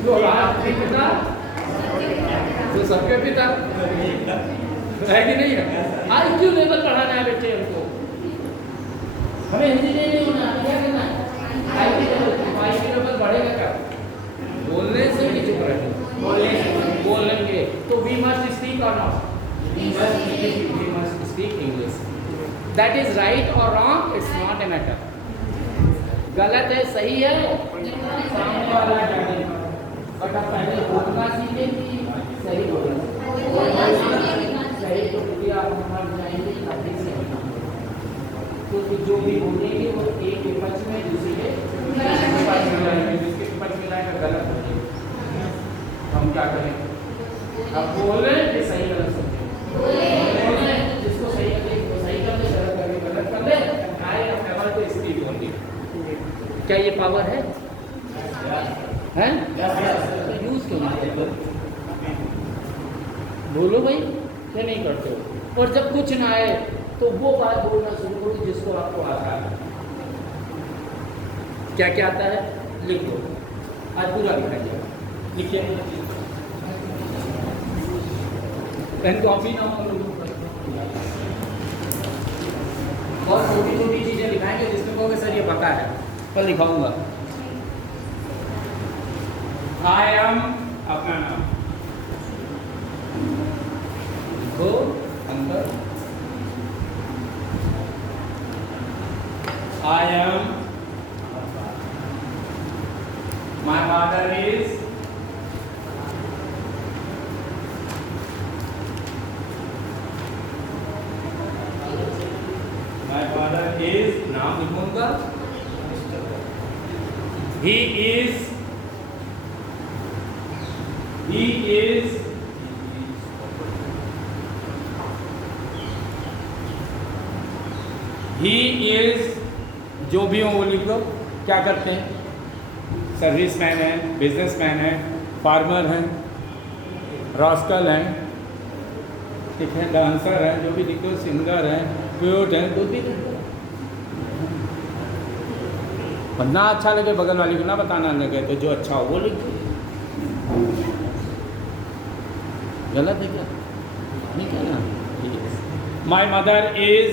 जो राष्ट्रपिता, जो सबके पिता है कि नहीं है? IQ लेवल बढ़ाना है बेटे हमको, हमें हिंदी नहीं होना, क्या करना है? IQ लेवल बढ़ेगा क्या? बोलने से भी चुप रहे, बोल लेंगे तो वी मस्ट स्पीक और not, we must speak English. That is right और wrong, it's not a matter. गलत है सही है, सामने वाला जाने, बट आप पहले बोलना सीखें कि सही बोलना, सही तो क्योंकि आप हमारे जाएंगे काफी से, क्योंकि जो भी बोलेंगे वो एक के पक्ष में, दूसरे के पक्ष में जाएंगे, जिसके पक्ष में जाएगा गलत हो जाएगा, तो हम क्या करें? अब बोले कि सही गलत समझे, बोले जिसको सही लगे वो सही कर दे, गलत करके गलत कर दे, आए अपने तो स्पीक होंगे। क्या ये पावर है? हैं? तो यूज क्यों नहीं करते? बोलो भाई, क्या नहीं करते हो? और जब कुछ ना आए तो वो बात बोलना शुरू करो जिसको आपको आता है। क्या क्या आता है लिख दो, आज पूरा लिखाइए, लिखिए। पेन कॉपी ना हो और छोटी छोटी चीजें लिखाएंगे जिसमें कहोगे सर ये पता है, कल लिखाऊंगा। आई एम, अपना नाम लिखो अंदर। I am, my father is, my father is, नाम लिखूंगा, he is, he is, he is, जो भी हो वो लिख लो। क्या करते हैं? सर्विसमैन है, बिजनेसमैन है, फार्मर हैं, रास्कल हैं, ठीक है, डांसर है, जो भी लिख लो, सिंगर है, प्योट है, तो भी ना अच्छा लगे बगल वाले को ना बताना लगे, तो जो अच्छा हो वो लिख दो। गलत है क्या? नहीं कहना। My mother is,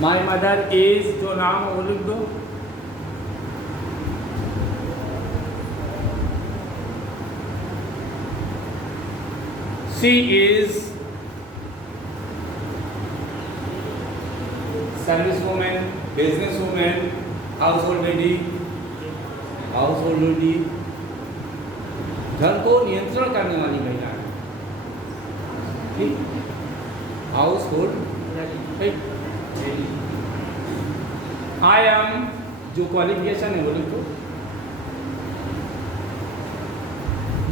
my mother is, जो नाम वो लिख दो। She is service women, business women, house hold lady, house hold lady, घर को नियंत्रण करने वाली महिला है, ठीक, house hold lady, I am, जो क्वालिफिकेशन है वो लिखो,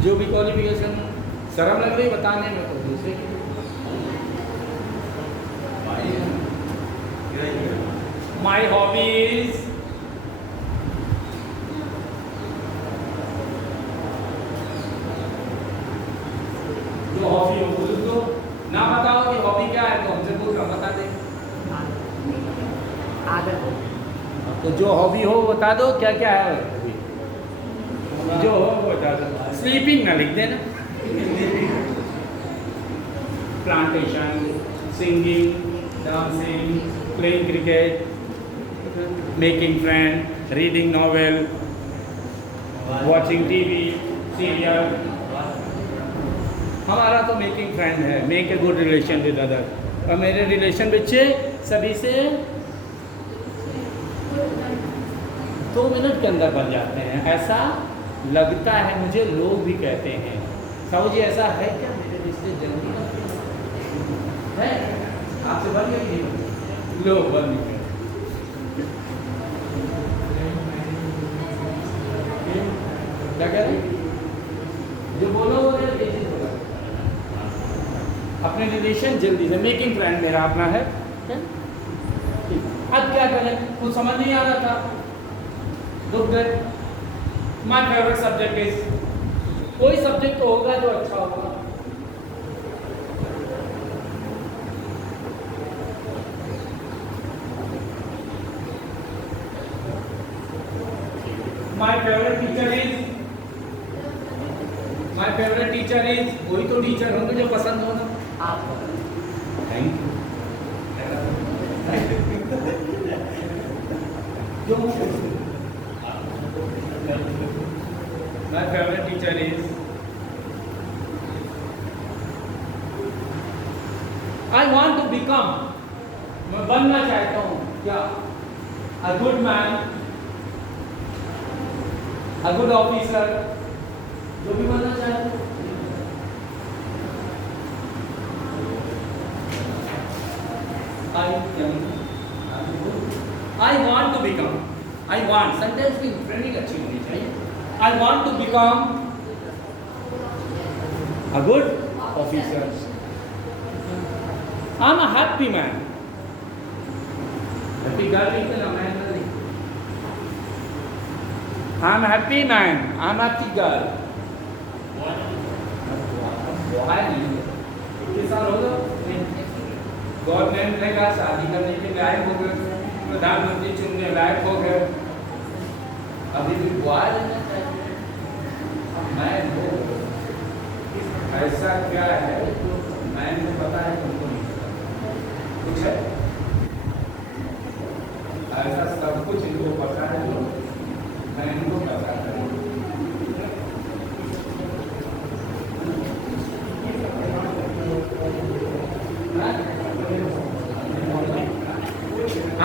जो भी क्वालिफिकेशन। शर्म लग रही बताने में तो दूसरे की। माई हॉबीज, जो हॉबी हो बोल दो। ना बताओ कि हॉबी क्या है तो हमसे पूछ रहा, बता दे। आदत, तो जो हॉबी हो बता दो, क्या क्या है हॉबी, जो हो वो बता दो। स्लीपिंग ना लिख देना। Plantation, singing, dancing, playing cricket, making friend, reading novel, watching TV serial. हमारा तो मेकिंग फ्रेंड है, make a good relation with other. और मेरे रिलेशन बच्चे सभी से 2 मिनट के अंदर बन जाते हैं, ऐसा लगता है मुझे, लोग भी कहते हैं। साहू जी ऐसा है क्या, मेरे रिश्ते जल्दी है? आपसे बन गए नहीं बनते? लोग बन नहीं गए। क्या कह रहे? जो बोलो वो तेजी से बोलो। अपने रिलेशन जल्दी से, मेकिंग फ्रेंड मेरा अपना है। अब क्या करें, कुछ समझ नहीं आ रहा था, रुक गए। माई फेवरेट सब्जेक्ट इज, कोई सब्जेक्ट तो होगा जो अच्छा होगा। My favourite teacher is, my favourite teacher is, वही तो टीचर होंगे जो पसंद हो ना। Thank you. My favourite teacher is, I want to become, मैं बनना चाहता हूँ क्या, a good man, a good officer, जो भी बनना चाहते हो। I want to become, I want sentence की फ्रेमिंग अच्छी होनी चाहिए। आई want to become a good officer, I am a happy man. Happy girl लिखते ना, मैन ना लिखते। I am happy man, I am happy girl. कितने साल हो गए? गवर्नमेंट ने कहा शादी करने के लायक हो गए, प्रधानमंत्री चुनने लायक हो गए, अभी भी बुआ लेना चाहिए। मैं वो ऐसा क्या है जो मैंने पता है तुमको नहीं पता, कुछ है ऐसा सब कुछ इनको पता है जो मैं इनको पता है।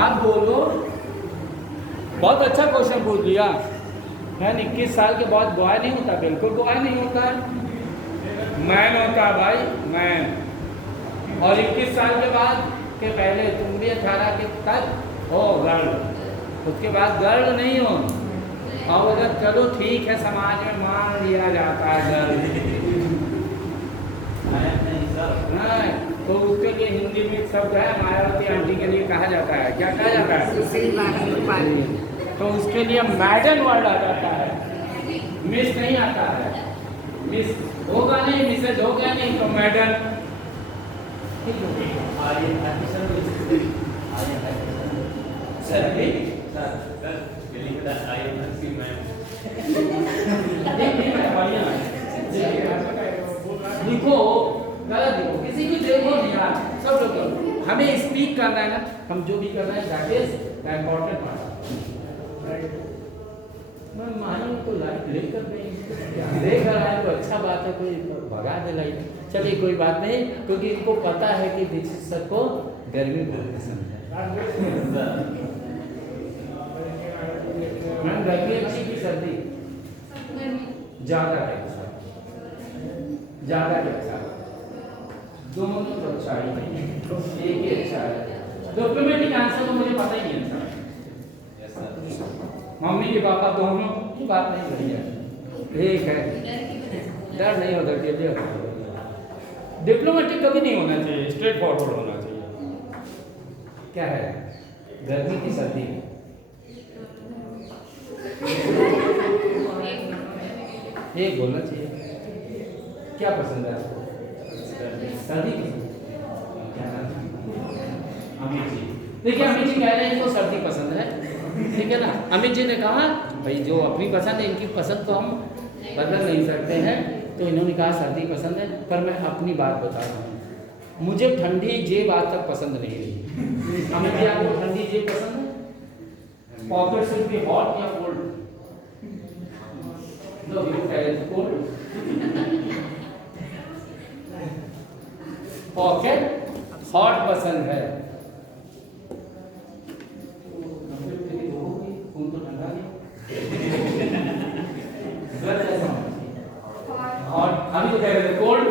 आप बोलो, बहुत अच्छा क्वेश्चन पूछ लिया। मैं 21 साल के बाद बॉय नहीं होता, बिल्कुल बॉय नहीं होता है, मैन होता है भाई, मैन। और 21 साल के बाद के पहले तुम भी 18 के तक हो गर्ल, उसके बाद गर्ल नहीं हो। और अगर चलो ठीक है समाज में मान लिया जाता है गर्ल, नहीं तो उसके लिए हिंदी में एक शब्द है, मायावती आंटी के लिए कहा जाता है, क्या कहा जाता है? तो उसके लिए मैडन वर्ड आ जाता है, मिस नहीं आता है। मिस होगा नहीं, मिसेज हो गया नहीं तो मैडन। लिखो गलत लिखो, किसी को देखो नहीं यार, सब लोग करो। हमें स्पीक करना है ना, हम जो भी कर रहे हैं that is the important part. मैं मानी तो लाइट लेकर नहीं देख रहा है तो अच्छा बात है, कोई भगा दे लाइट, चलिए कोई बात नहीं, क्योंकि इनको पता है कि दीक्षित सर को गर्मी बहुत पसंद है। मैम गर्मी अच्छी की सर्दी ज़्यादा है, ज़्यादा अच्छा, दोनों तो अच्छा ही नहीं, एक ही अच्छा है। डॉक्यूमेंटिक आंसर तो मुझे पता ही नहीं था, मम्मी के पापा दोनों की बात नहीं करी है, एक है। डर नहीं होता, डिप्लोमेटिक कभी नहीं होना चाहिए, स्ट्रेट फॉरवर्ड होना चाहिए। क्या है, गर्मी की सर्दी? एक बोलना चाहिए। क्या पसंद है आपको? सर्दी पसंद? क्या नाम है? अमित जी। देखिए अमित जी कह रहे हैं इनको सर्दी पसंद है, ठीक है ना। अमित जी ने कहा भाई जो अपनी पसंद है, इनकी पसंद तो हम बदल नहीं सकते हैं, तो इन्होंने कहा सर्दी पसंद है। पर मैं अपनी बात बता रहा हूँ, मुझे ठंडी जेब आज तक पसंद नहीं रही। अमित जी आपको ठंडी जेब पसंद है? पॉकेट शुड बी हॉट या cold? No, you tell cold. Pocket hot पसंद है। हॉट, अभी तो कह रहे थे कोल्ड।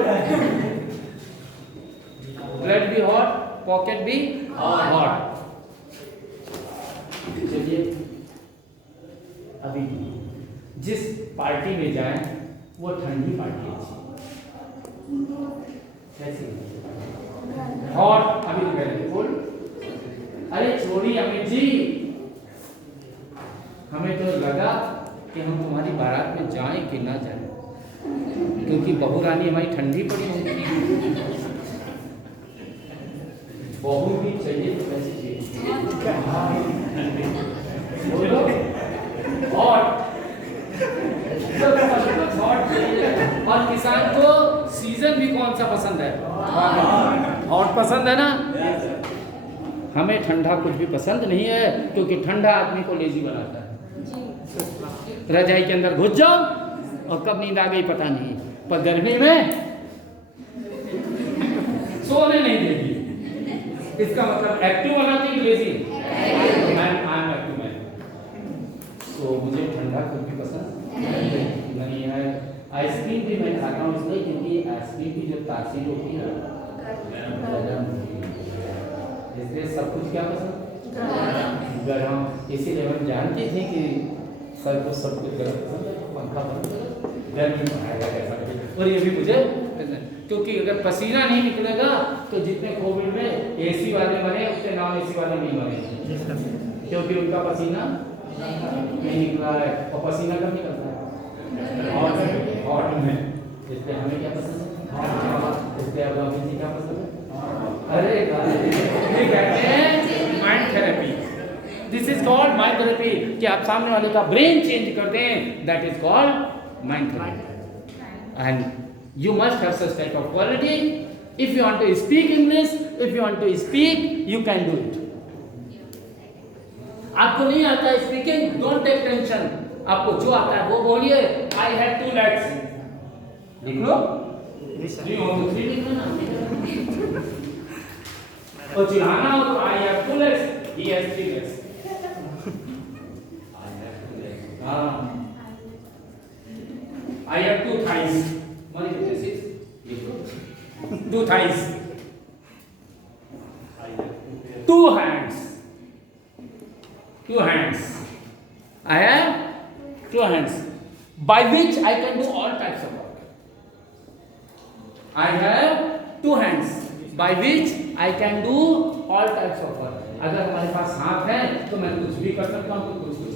ब्लड भी हॉट, पॉकेट भी हॉट। चलिए अभी जिस पार्टी में जाएं वो ठंडी पार्टी अच्छी, कैसी? हॉट, अभी तो कह रहे थे कोल्ड। अरे छोड़ी अमित जी, हमें तो लगा कि हम तुम्हारी बारात में जाएं कि ना जाएं, क्योंकि बहू रानी हमारी ठंडी पड़ी होगी। बहू भी चाहिए तो कैसी चाहिए? बोलो हॉट, सब कुछ हॉट चाहिए। और किसान को सीजन भी कौन सा पसंद है? हॉट पसंद है ना। हमें ठंडा कुछ भी पसंद नहीं है, क्योंकि ठंडा आदमी को लेजी बनाता है। रजाई के अंदर घुस जाओ और कब नींद आ गई पता नहीं, पर गर्मी में सोने नहीं देगी। इसका मतलब एक्टिव बनाती है lazy. I am active man. तो मुझे ठंडा कुछ भी पसंद नहीं है। आइसक्रीम भी मैं खाता हूँ इसलिए क्योंकि आइसक्रीम की जो तासीर होती है गर्म होती है, इसलिए सब कुछ क्या पसंद? गर्म। इसीलिए हम जानते थे कि सर को सब कुछ गर्म पसंद है, पंखा बंद गर्मी बनाएगा कैसा। और ये भी मुझे, क्योंकि अगर पसीना नहीं निकलेगा तो जितने कोविड में एसी वाले मरे उतने नॉन एसी वाले नहीं मरे, क्योंकि उनका पसीना नहीं निकला है। और पसीना कब निकलता है? हॉट में। इसलिए हमें क्या पसंद है? इसलिए अब अमित जी क्या पसंद है? अरे ये कहते हैं mind therapy. This is called mind therapy, कि आप सामने वाले का ब्रेन चेंज कर दें, that is called mind therapy. And you must have such type of quality. If you want to speak English, if you want to speak, you can do it. आपको नहीं आता है स्पीकिंग, डोंट टेक टेंशन। आपको जो आता है वो बोलिए। आई हैव 2 legs, लिख लो। 3 हो तो 3 लिखना ना। और चिल्लाना हो तो I have 2 legs, he has 3 legs। हाँ, I have 2 thighs, 2 thighs, 2 hands, 2 hands. I have 2 hands by which I can do all types of work. I have 2 hands by which I can do all types of work. अगर हमारे पास हाथ है तो मैं कुछ भी कर सकता हूँ, कुछ भी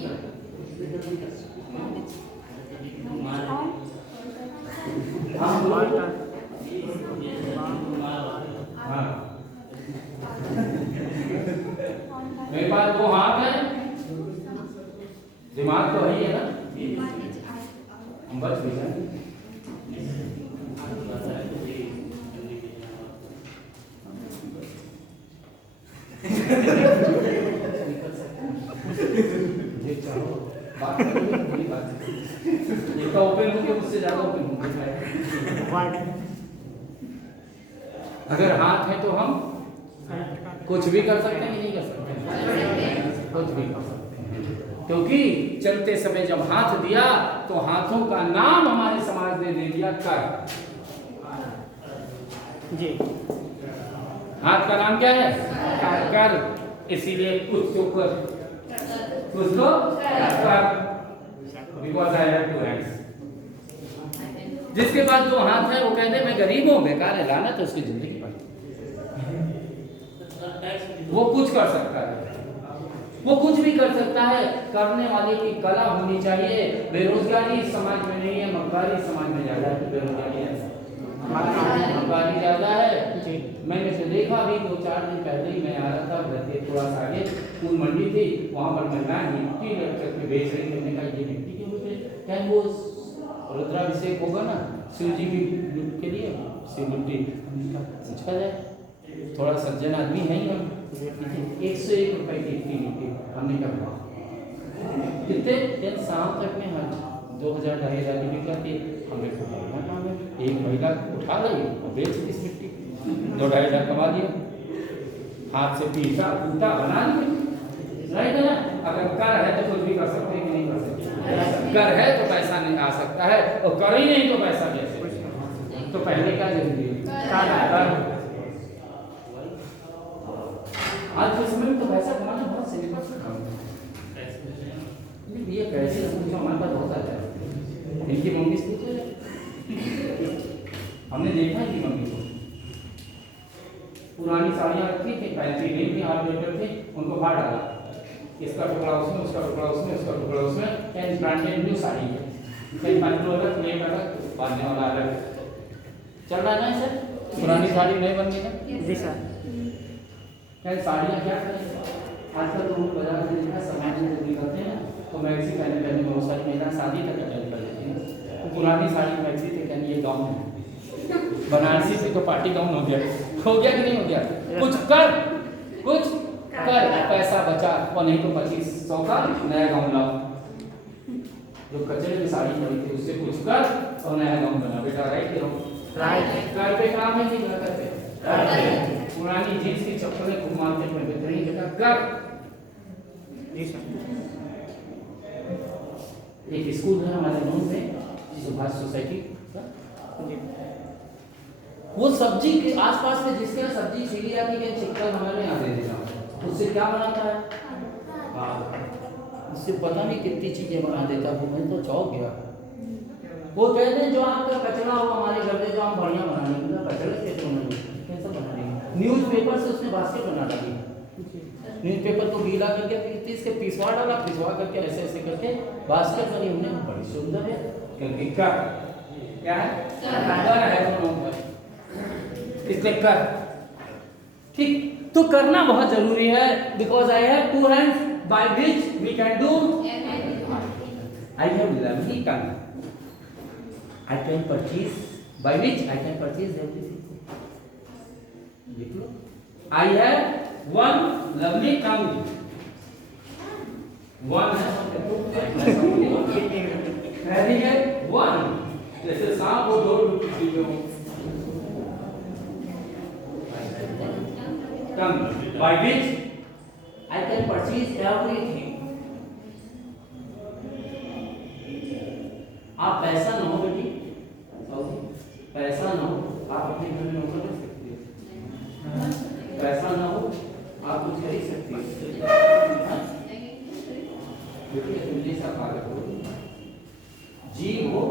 कर सकता हूँ। हाँ, मेरे पास 2 हाथ है, दिमाग तो है ही है ना। हम बच भी जाएंगे। ये चाहो बात करोगे तो बड़ी बात है। ये तो ओपन हो गया, उससे ज्यादा ओपन हो गया। अगर हाथ है तो हम कुछ भी कर सकते हैं कि नहीं कर सकते? कुछ भी कर सकते हैं, क्योंकि चलते समय जब हाथ दिया तो हाथों का नाम हमारे समाज ने दे दिया कर। जी, हाथ का नाम क्या है? कर। इसीलिए कुछ तो कर, उसको कर, because I have two hands. जिसके पास दो हाथ है वो कहते मैं गरीब हूँ, बेकार है, लाना तो उसकी जिंदगी पर। वो कुछ कर सकता है, वो कुछ भी कर सकता है। करने वाले की कला होनी चाहिए। बेरोजगारी समाज में नहीं है, मक्कारी समाज में ज्यादा है। बेरोजगारी है, मक्कारी ज्यादा है। मैंने तो देखा अभी 2-4 दिन पहले ही मैं आ रहा था, थोड़ा सा आगे फूल मंडी थी, वहाँ पर महिलाएं मिट्टी करके बेच रही थी। मैंने कहा ये मिट्टी क्यों बेच, क्या वो रुद्राभिषेक होगा ना शिव जी के लिए, शिव मिट्टी पूछा जाए, थोड़ा सज्जन आदमी है ही हम। 101 रुपए की इतनी मिट्टी, हमने कहा कितने दिन शाम तक में हम 2000-2500 की बिका थी। हमने कहा एक महिला उठा रही और बेच दी इस मिट्टी, 2-2.5 कमा दिया, हाथ से पीसा कूटा बना दिया। राइट है ना? अगर कर है तो कुछ भी कर सकते हैं कि नहीं कर सकते? कर है तो पैसा नहीं आ सकता है, और कर ही नहीं तो पैसा कैसे? तो पहले क्या जरूरी है? आज के समय में तो पैसा कमाना बहुत सिंपल सा काम है। ये पैसे हमारे पास बहुत आता है। इनकी मम्मी से हमने देखा है कि मम्मी को पुरानी साड़ियाँ रखी थी, फैंसी नहीं थी, 8 मीटर थी, उनको फाड़ डाला, इसका टुकड़ा उसमें, उसका टुकड़ा उसमें, उसका टुकड़ा उसमें, कहीं ब्रांडेड न्यू साड़ी है, कहीं पाइप अलग, प्लेट अलग, बांधने वाला अलग। चल रहा है ना सर? पुरानी साड़ी नहीं बनती ना जी सर। क्या साड़ियाँ क्या करें आजकल तो बाजार में देखा समाज में दिखाते हैं तो मैक्सी पहने बहुत सारी महिला शादी तक अटेंड कर लेती हैं। तो पुरानी साड़ी मैक्सी थे, कहनी ये गाउन है, बनारसी से तो पार्टी गाउन हो गया कि नहीं हो गया? कुछ कर पैसा बचा, और नहीं तो 2500 का नया गाउन लाओ। जो कचरे में साड़ी पड़ी थी उससे कुछ कर और नया गाउन बना बेटा। राइट करो, कर पे काम है, नहीं कर पे। पुरानी जींस की चप्पलें घुमाते हुए बेहतरीन बेटा कर। एक स्कूल है हमारे नून में, सुभाष सोसाइटी, वो सब्जी के आसपास में जिसके यहाँ सब्जी छिड़ी जाती है, चिक्कर हमारे यहाँ दे देना, उससे क्या बनाता है? उससे पता नहीं कितनी चीजें बना देता है। मैं तो चौंक गया। वो कहते हैं जो आपका कचरा हो हमारे घर में, जो हम बढ़िया बना लेंगे, कचरे से तो नहीं, कैसा बना लेंगे? न्यूज़पेपर से उसने बास्केट बना डाली, न्यूज़पेपर को गीला करके फिर इसके पिसवा डाला, पिसवा करके ऐसे ऐसे करके बास्केट बनी। हमने बड़ी सुंदर है, क्योंकि क्या है? कर है दोनों पर, इसलिए कर। ठीक, तो करना बहुत जरूरी है। Because I have 2 hands by which we can do, I have lovely tongue, I can purchase, by which I can purchase everything. देख लो, I have one lovely tongue, one है one, जैसे सांप को 2 चीजों tongue by which I can purchase everything. आप पैसा ना हो बेटी, पैसा ना हो आप अपने घर में नौकर रख सकते हो, पैसा ना हो आप कुछ खरीद सकते हो। बेटी तुम जैसा पालक हो, जीव हो,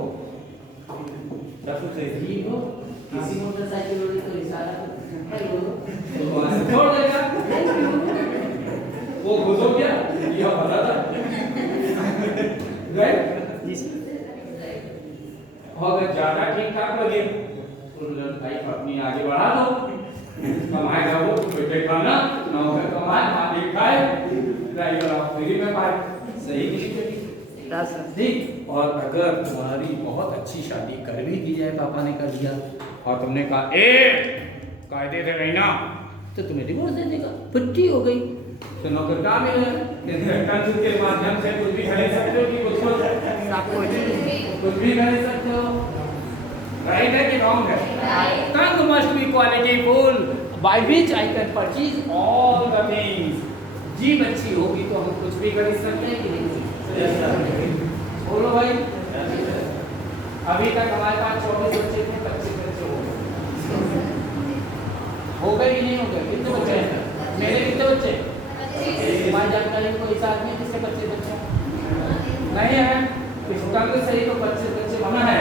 जीव हो, किसी मोटरसाइकिल वाले को इशारा तो छोड़ देगा, वो खुश हो गया, यह बता था अगर ज्यादा ठीक ठाक लगे तो लाइफ अपनी आगे बढ़ा दो, कमाएगा वो बेटे खाना, नौकर कमाए, मालिक खाए, ड्राइवर आप फ्री में पाए। सही ठीक। और अगर तुम्हारी बहुत अच्छी शादी कर भी दी जाए, पापा ने कर दिया और तुमने कहा कायदे से रहना, तो तुम्हें डिवोर्स दे देगा, पिट्टी हो गई, तो नौकर काम मिलेगा। कंस के माध्यम से कुछ भी खरीद सकते हो कि कुछ भी खरीद सकते हो। राइट है कि रॉन्ग है? tongue must be qualityful by which I can purchase all the things. जीभ अच्छी होगी तो हम कुछ भी खरीद सकते हैं कि नहीं? बोलो भाई। अभी तक हमारे पास 24 बच्चे थे, 25 बच्चे हो गए कि नहीं हो गए? कितने बच्चे हैं? मेरे कितने बच्चे? हमारी जानकारी में कोई ऐसा आदमी है जिसके बच्चे बच्चे नहीं है? इस तंग से ही तो बच्चे बच्चे बना है।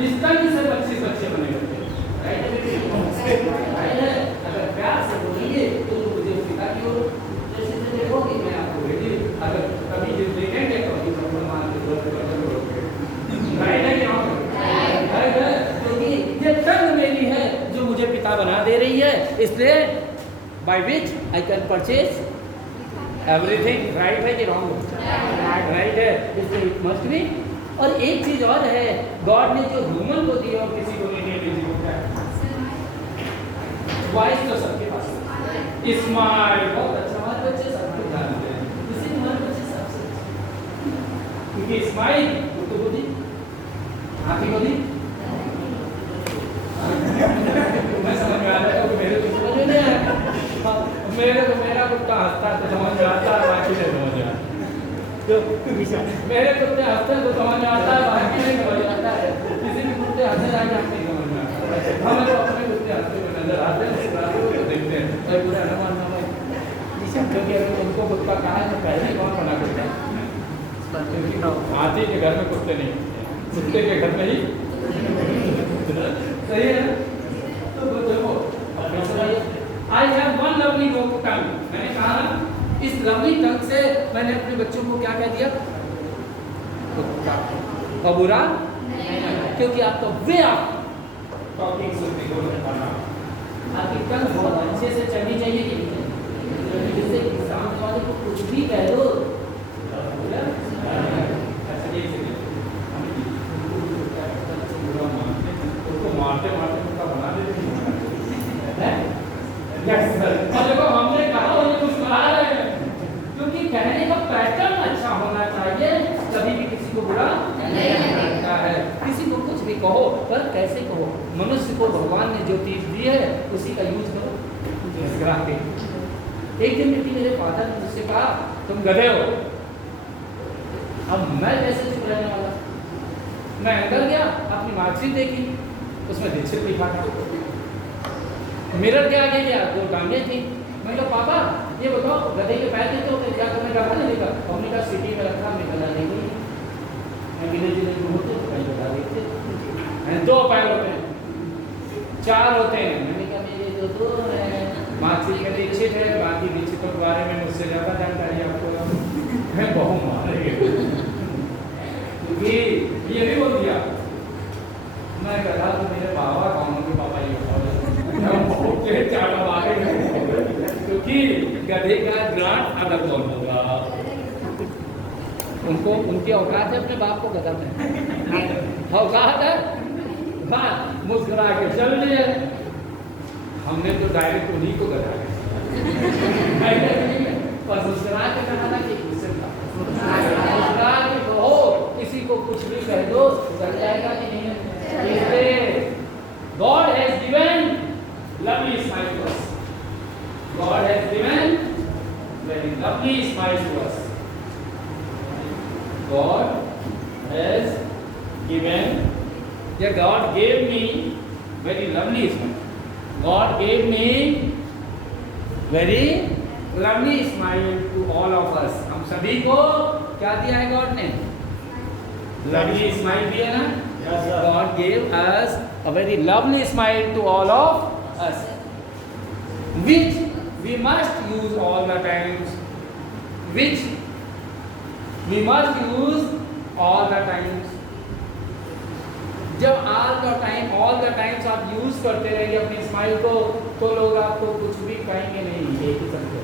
इस तंग से 25 बच्चे बने होते हैं, अगर प्यार से बोलेंगे तो मुझे पिता की ओर जैसे देखोगे, मैं आपको बेटी अगर कभी देखेंगे तो क्योंकि ये तंग मेरी है जो मुझे पिता बना दे रही है, इसलिए by which I can purchase everything. Right है कि रॉन्ग? राइट है, इसलिए इट मस्ट बी। और एक चीज और है, गॉड ने जो ह्यूमन को दिया और किसी को नहीं दिया, किसी को क्या वॉइस तो सबके पास स्माइल बहुत अच्छा, हमारे बच्चे सब कुछ जानते हैं, इसीलिए हमारे बच्चे सबसे क्योंकि स्माइल तो दी हाथी को दी मैं समझ में आ रहा है, मेरे को समझ में नहीं आया, मेरे को मेरा कुत्ता हंसता है तो समझ में आता है, बाकी नहीं समझ में आता। तो मेरे कुत्ते हंसते हैं तो समझ में आता है, बाकी नहीं समझ में आता है। किसी भी कुत्ते हंसने जाके आप नहीं समझ में आता, हमें तो अपने कुत्ते हंसते हुए नजर आते हैं, तो देखते हैं और पूरा अनुमान क्योंकि अगर उनको कुत्ता कहा है तो पहले कौन बना कुत्ता? हाथी के घर में कुत्ते नहीं, कुत्ते के घर में ही सही है। तो देखो आई हैव वन लवली टंग, मैंने कहा इस लवली टंग से मैंने अपने बच्चों को क्या कह दिया? कुत्ता। और बुरा क्योंकि आप तो वे आप टॉकिंग सुनते हो, आपकी टंग बहुत अच्छे से चलनी चाहिए कि नहीं, जिससे सामने वाले को कुछ भी कह दो। मारते मारते कुत्ता बना देते हैं। और देखो हमने कहा और ये मुस्कुरा रहे हैं, क्योंकि कहने का पैटर्न अच्छा होना चाहिए, कभी भी किसी को बुरा नहीं लगता है। किसी को कुछ भी कहो पर कैसे कहो, मनुष्य को भगवान ने जो चीज दी है उसी का यूज करो। एक दिन मेरे फादर ने मुझसे कहा तुम गधे हो। अब मैं कैसे चुप रहने वाला? मैं अंदर गया, अपनी मार्कशीट देखी, उसमें दीक्षित लिखा था। मिरर के आगे गया, 2 टांगें थी। मैं कहा पापा ये बताओ गधे के पैर कितने होते? क्या तुमने कहा नहीं देखा? हमने कहा सिटी में रखा, हमने बता देंगे मैं विलेज में होते तो कहीं बता देते। 2 पैर होते हैं, 4 होते हैं। मैंने कहा मेरे तो 2 हैं। मार्कशीट में दीक्षित है, बाकी दीक्षितों के बारे में मुझसे ज़्यादा जानकारी आपको मैं बहुत मारेंगे क्योंकि ये भी बोल दिया। मैं कहा तो मेरे बाबा कौन होंगे? पापा ये क्योंकि गधे का ग्रांट अगर कौन होगा? उनको उनकी औकात है अपने बाप को गधा में औकात है, हाँ मुस्कुरा के चल लिए। हमने तो डायरेक्ट उन्हीं को गधा पर मुस्कुरा के कहा था कि मुस्कुरा के कहो, किसी को कुछ भी कह दो चल जाएगा कि नहीं? God has given lovely smile to us. God has given very lovely smile to us. God has given, yeah, God gave me very lovely smile. God gave me very lovely smile to all of us. हम सभी को क्या दिया है God ने? Lovely smile दिया ना? Yes, sir. God gave us a very lovely smile to all of us, which we must use all the times. Which we must use all the times. जब all the times आप use करते रहेंगे अपनी smile को, तो लोग आपको कुछ भी कहेंगे नहीं। एक ही समझो,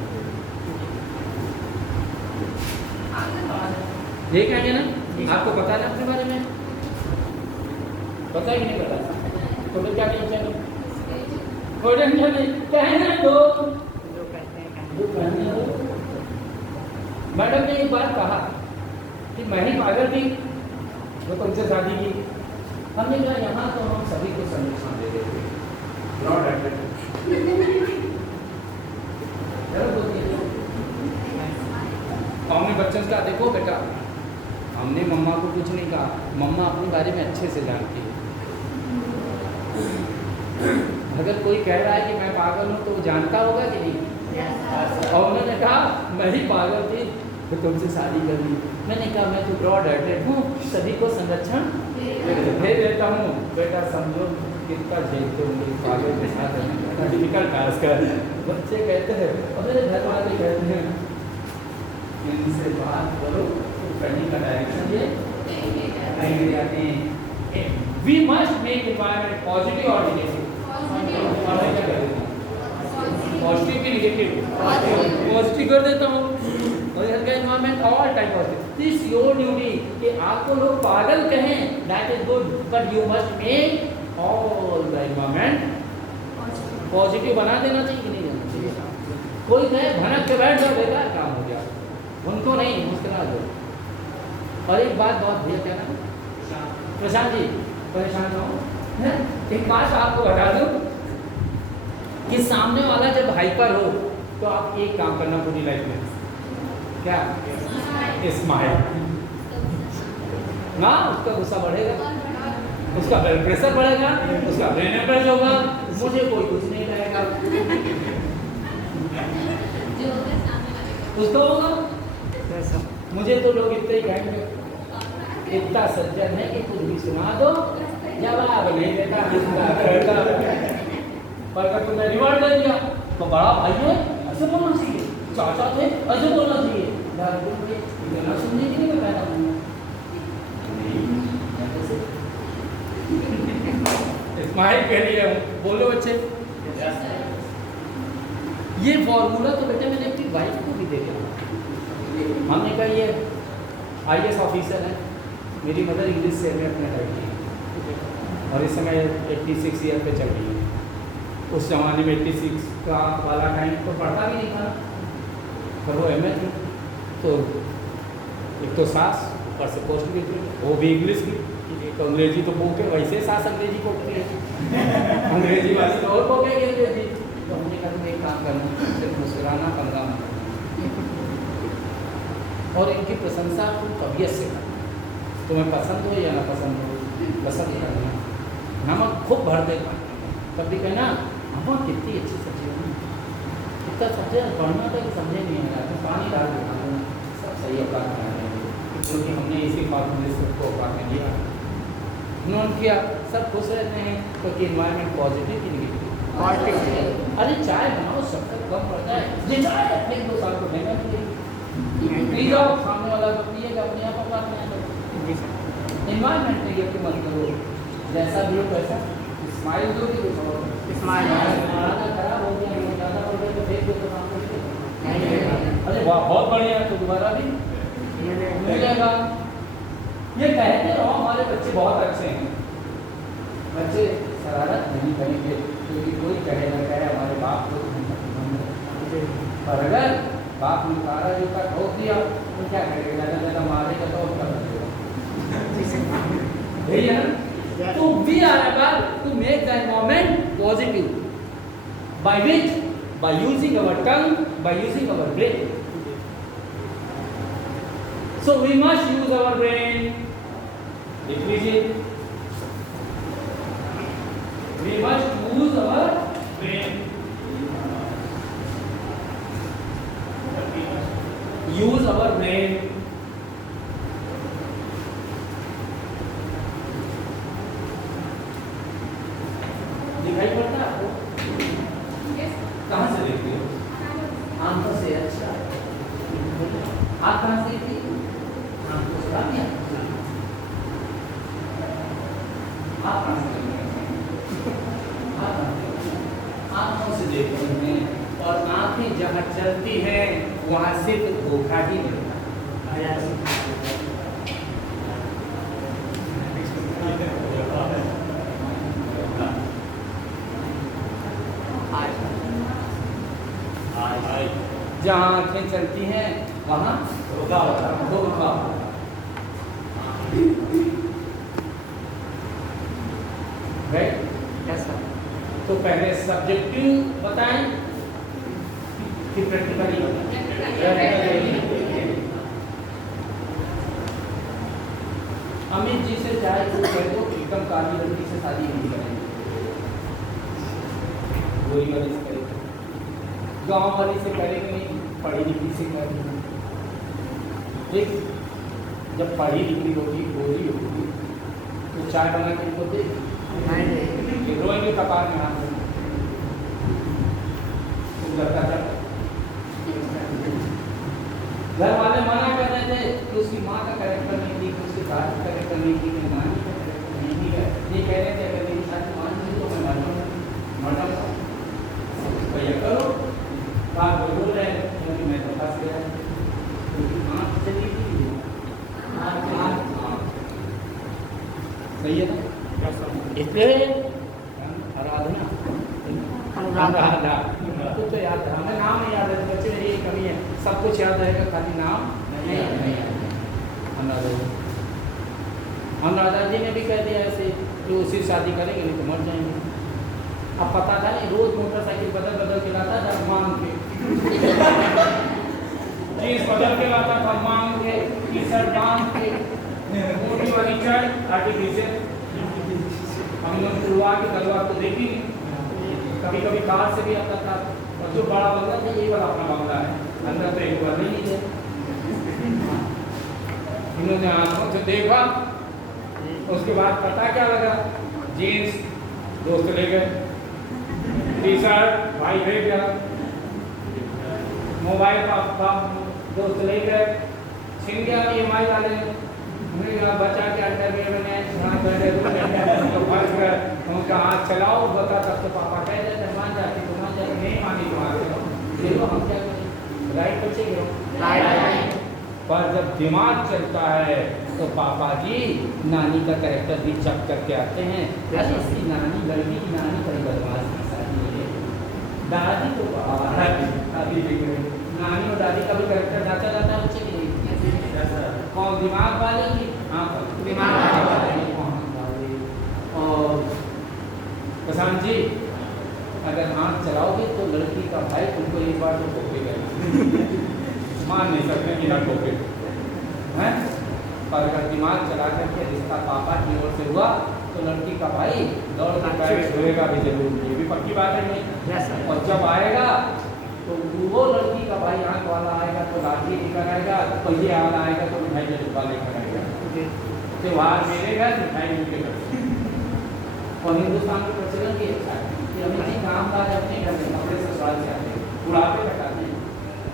ये कहेंगे ना आपको पता है अपने बारे में? पता ही नहीं पता तो फिर क्या टेंशन है? कहने दो। मैडम ने एक बात कहा कि मैं ही पागल थी जो तुमसे शादी की। हमने कहा यहाँ तो हम सभी को संदेशा दे देते हमने बच्चों का देखो बेटा, हमने मम्मा को कुछ नहीं कहा, मम्मा अपने बारे में अच्छे से जानती है। अगर कोई कह रहा है कि मैं पागल हूँ तो वो जानता होगा कि नहीं। और उन्होंने कहा मैं ही पागल थी तो तुमसे शादी कर ली। मैंने कहा मैं तो ब्रॉड हार्टेड हूँ, सभी को संरक्षण दे देता हूँ। बेटा समझो कितना झेलते होंगे पागल के साथ रहना, डिफिकल्ट टास्क है। बच्चे कहते हैं और मेरे घर वाले कहते हैं इनसे बात करो तो करने का डायरेक्शन ये जाते हैं। We must make environment positive और नेगेटिव। पॉजिटिव की नेगेटिव? पॉजिटिव कर देता हूँ। और घर का environment all time positive. This your duty कि आपको लोग पागल कहें that is good, but you must make all the environment positive बना देना चाहिए कि नहीं देना चाहिए। कोई कहे भनक के बैठ जाओ बेकार काम हो गया, उनको नहीं, मुस्कुरा दो। और एक बात बहुत भैया क्या ना प्रशांत जी, परेशान ना हो, एक बात आपको बता दूं कि सामने वाला जब हाइपर हो तो आप एक काम करना पूरी लाइफ में, क्या? स्माइल ना, उसका गुस्सा बढ़ेगा, उसका ब्लड प्रेशर बढ़ेगा, उसका ब्रेन हेमरेज होगा, मुझे कोई कुछ नहीं कहेगा, उसका होगा। मुझे तो लोग इतने ही कहेंगे इतना सज्जन है कि कुछ भी सुना दो जवाब नहीं देता, पर अगर तुमने रिवॉर्ड दे दिया तो बड़ा भाई है ऐसे बोलना चाहिए, चाचा थे ऐसे बोलना चाहिए, ना सुनने के लिए मैं पैदा हूँ। स्माइल के लिए बोलो बच्चे। ये फॉर्मूला तो बेटे मैंने अपनी वाइफ को भी देखा। हमने कहा ये IAS ऑफिसर है, मेरी मदर इंग्लिश से में अपने टाइप की और इस समय 86 ईयर पे चल रही है। उस ज़माने में 86 का वाला टाइम तो पढ़ता भी नहीं था, पर वो MS थी। तो एक तो सास ऊपर से पोस्ट भी थी, वो भी इंग्लिश की, एक अंग्रेजी तो बोके वैसे सास अंग्रेजी बोलती है, अंग्रेजी वाली तो और बोके गिरती थी। तो हमने कहा तुम एक काम करना, सिर्फ मुस्कुराना 15 मिनट और इनकी प्रशंसा तुम तबीयत से करना, तुम्हें पसंद हो या ना पसंद हो, पसंद करना, नमक खूब भर देना, तब भी कहना अम्मा कितनी अच्छी सब्जी है, कितना सब्जी बढ़ना था कि समझे नहीं आ रहा, तो पानी डाल देना, सब सही औकात में आ जाएंगे, क्योंकि हमने इसी फॉर्मूले से सबको औकात में लिया। उन्होंने किया, सब खुश रहते हैं क्योंकि इन्वायरमेंट पॉजिटिव की नेगेटिव। अरे चाय बनाओ, शक्कर कम पड़ता है, ये चाय अपने 2 साल को महंगा मिलेगी, पी जाओ, सामने वाला को पिएगा, अपने आप औकात में आ जाओ। इन्वायरमेंट में ये मत करो, जैसा भी हो वैसा स्माइल दो कि कुछ और स्माइल खराब हो गया, ज़्यादा हो गया तो फेंक दो तो काम करेगा। अरे वाह बहुत बढ़िया है, तो दोबारा भी मिलेगा। ये कहते रहो हमारे बच्चे बहुत अच्छे हैं, बच्चे शरारत नहीं करेंगे क्योंकि कोई कहे ना कहे हमारे बाप को, पर अगर बाप ने सारा जो का ठोक दिया तो क्या करेगा, ज़्यादा ज़्यादा मारेगा तो कर देगा, यही है ना। तो we are able to make the environment positive by which, by using our tongue, by using our brain. So we must use our brain. लिख लीजिए, we must use our brain. Use our brain. दिखाई पड़ता है आपको? कहाँ से देखते हो? आंखों से। अच्छा, आप कहाँ से देखती हो? आंखों से। आप कहाँ से देखते हैं? आंखों से देखते हैं, और आंखें जहाँ चलती हैं वहाँ सिर्फ धोखा ही मिलता है। जहाँ आंखें चलती हैं वहाँ धोखा होता है, धोखा। राइट, ऐसा। तो पहले सब्जेक्टिव बताएं कि प्रैक्टिकली अमित जी से चाहे तो कह दो एकदम काली लड़की से शादी नहीं करेंगे, गोरी वाली से करेगा, गांव वाली से करेंगे नहीं, पढ़ी लिखी से करेंगे। ठीक, जब पढ़ी लिखी होगी, गोरी होगी, तो चाय बना के इनको दे, रोएंगे कपार में हाथ में, लगता था घर वाले मना कर रहे थे कि उसकी माँ का कैरेक्टर नहीं थी, उसके दादी का कैरेक्टर नहीं थी, नानी का कैरेक्टर नहीं है। ये कह रहे थे अगर मेरी शादी मान ली तो मैं मर जाऊँगा। भैया करो बात बोल रहे हैं, क्योंकि मैं तो फंस गया, क्योंकि आँख चली थी, सही है ना? इसलिए आराधना कुछ तो याद है, हमें नाम नहीं याद है, बच्चे में यही कमी है, सब कुछ याद रहेगा, खाली नाम नहीं हम राजा जी ने भी कह दिया ऐसे कि उसी शादी करेंगे नहीं तो मर जाएंगे। अब पता था नहीं, रोज मोटरसाइकिल बदल बदल के लाता था मांग के, जीन्स बदल के लाता था मांग के, टी शर्ट बांध के, मोटी वाली चाय आर्टिफिशियल, हम लोग खुलवा के दलवा को देखी, कभी कभी कार से भी आता था, और जो बड़ा बंगला था ये वाला अपना बंगला है, अंदर तो एक बार नहीं है। इन्होंने आंखों से देखा, उसके बाद पता क्या लगा, जीन्स दोस्त ले गए, टी शर्ट भाई ले गया, मोबाइल का दोस्त ले गए, छिन गया EMI वाले, बचा के अंदर में मैंने फंस गए, उनका हाथ चलाओ बता, तब तो पापा कह देते मान जाती तो मान जाती, नहीं मानी तो आगे देखो हम क्या करें, राइट बच्चे राइट। पर जब दिमाग चलता है तो पापा जी नानी का कैरेक्टर भी चक करके आते हैं, अरे इसकी नानी लड़की की नानी बड़ी बदमाश है, दादी तो दादी नानी और दादी का भी कैरेक्टर जाता जाता है बच्चे के लिए, कौन दिमाग वाले की, हाँ दिमाग वाले। और प्रशांत जी अगर हाथ चलाओगे तो लड़की का भाई तुमको एक बार तो ठोकेगा, मान नहीं सकते कि ना ठोके हैं, पर अगर दिमाग चला करके रिश्ता पापा की ओर से हुआ तो लड़की का भाई दौड़ के पैर छुएगा भी जरूर, ये भी पक्की बात है नहीं। और जब आएगा तो वो लड़की का भाई आँख वाला आएगा तो लाठी लेकर आएगा, पहिए वाला आएगा तो मिठाई का डिब्बा लेकर आएगा, त्योहार मेरे घर मिठाई उनके घर। और हिंदुस्तान के प्रचलन भी अच्छा है कि हमें काम काज अपने घर में कपड़े ससुराल से आते हैं, बुढ़ापे कटाते हैं,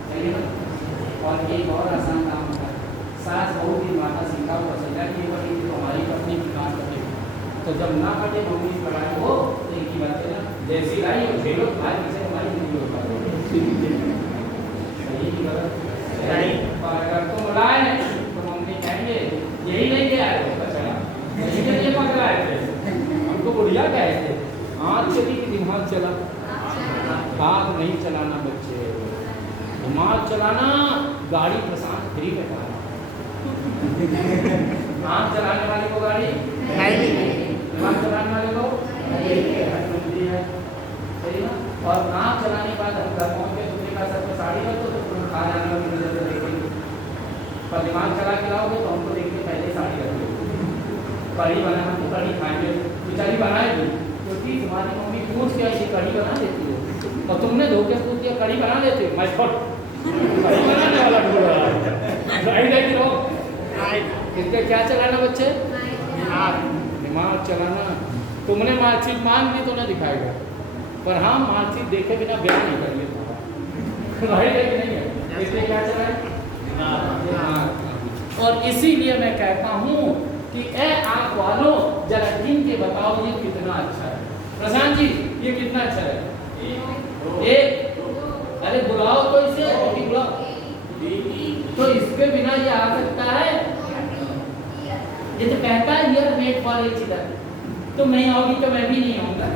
सही है ना? और ये बहुत आसान काम होता है, सास बहू की माता सीता को समझा कि वो तो हमारी पत्नी की काम करते, तो जब ना कटे मम्मी पढ़ाई हो तो एक ही बात है ना, जैसी लाई और झेलो भाई पीछे हमारी नहीं हो पाती, सही की गलत सही। और अगर तुम लाए तो मम्मी कहेंगे यही नहीं गया है, चला यही के लिए पकड़ा है, हमको बुढ़िया कहे थे, आँख चली कि दिमाग चला, हाथ नहीं चलाना बच्चे, दिमाग चलाना, गाड़ी प्रशांत फ्री में था, हाथ चलाने वाले को गाड़ी दिमाग चलाने वाले को मिलती है, सही ना? और नाम चलाने के बाद हम घर पहुँच के दूसरे का सर पर साड़ी रख दो तो तुम खा जाने वाली नजर से देखेंगे, पर दिमाग चला के लाओगे तो हमको देखते पहले साड़ी रख दो, कढ़ी बना हम तो कढ़ी खाएंगे, बेचारी बनाएगी क्योंकि तुम्हारी मम्मी पूछ के ऐसी कढ़ी बना देती है, और तुमने धोखे पूछ दिया कढ़ी बना देते हो, मैं कढ़ी बनाने वाला ढूंढ रहा हूँ, इसके क्या चलाना बच्चे, दिमाग चलाना। तुमने मार्कशीट मांग ली तो ना दिखाएगा, पर हाँ मार्कशीट देखे बिना ब्याह नहीं करेंगे, राइट है कि नहीं है? इसलिए क्या चलाए, और इसीलिए मैं कहता हूँ कि ए आँख वालों जरा गिन के बताओ ये कितना अच्छा है। प्रशांत जी ये कितना अच्छा है, एक, अरे बुलाओ तो इसे, बुलाओ तो इसके बिना ये आ सकता है, ये तो कहता है here made for each other, तुम नहीं आओगी तो मैं भी नहीं आऊंगा,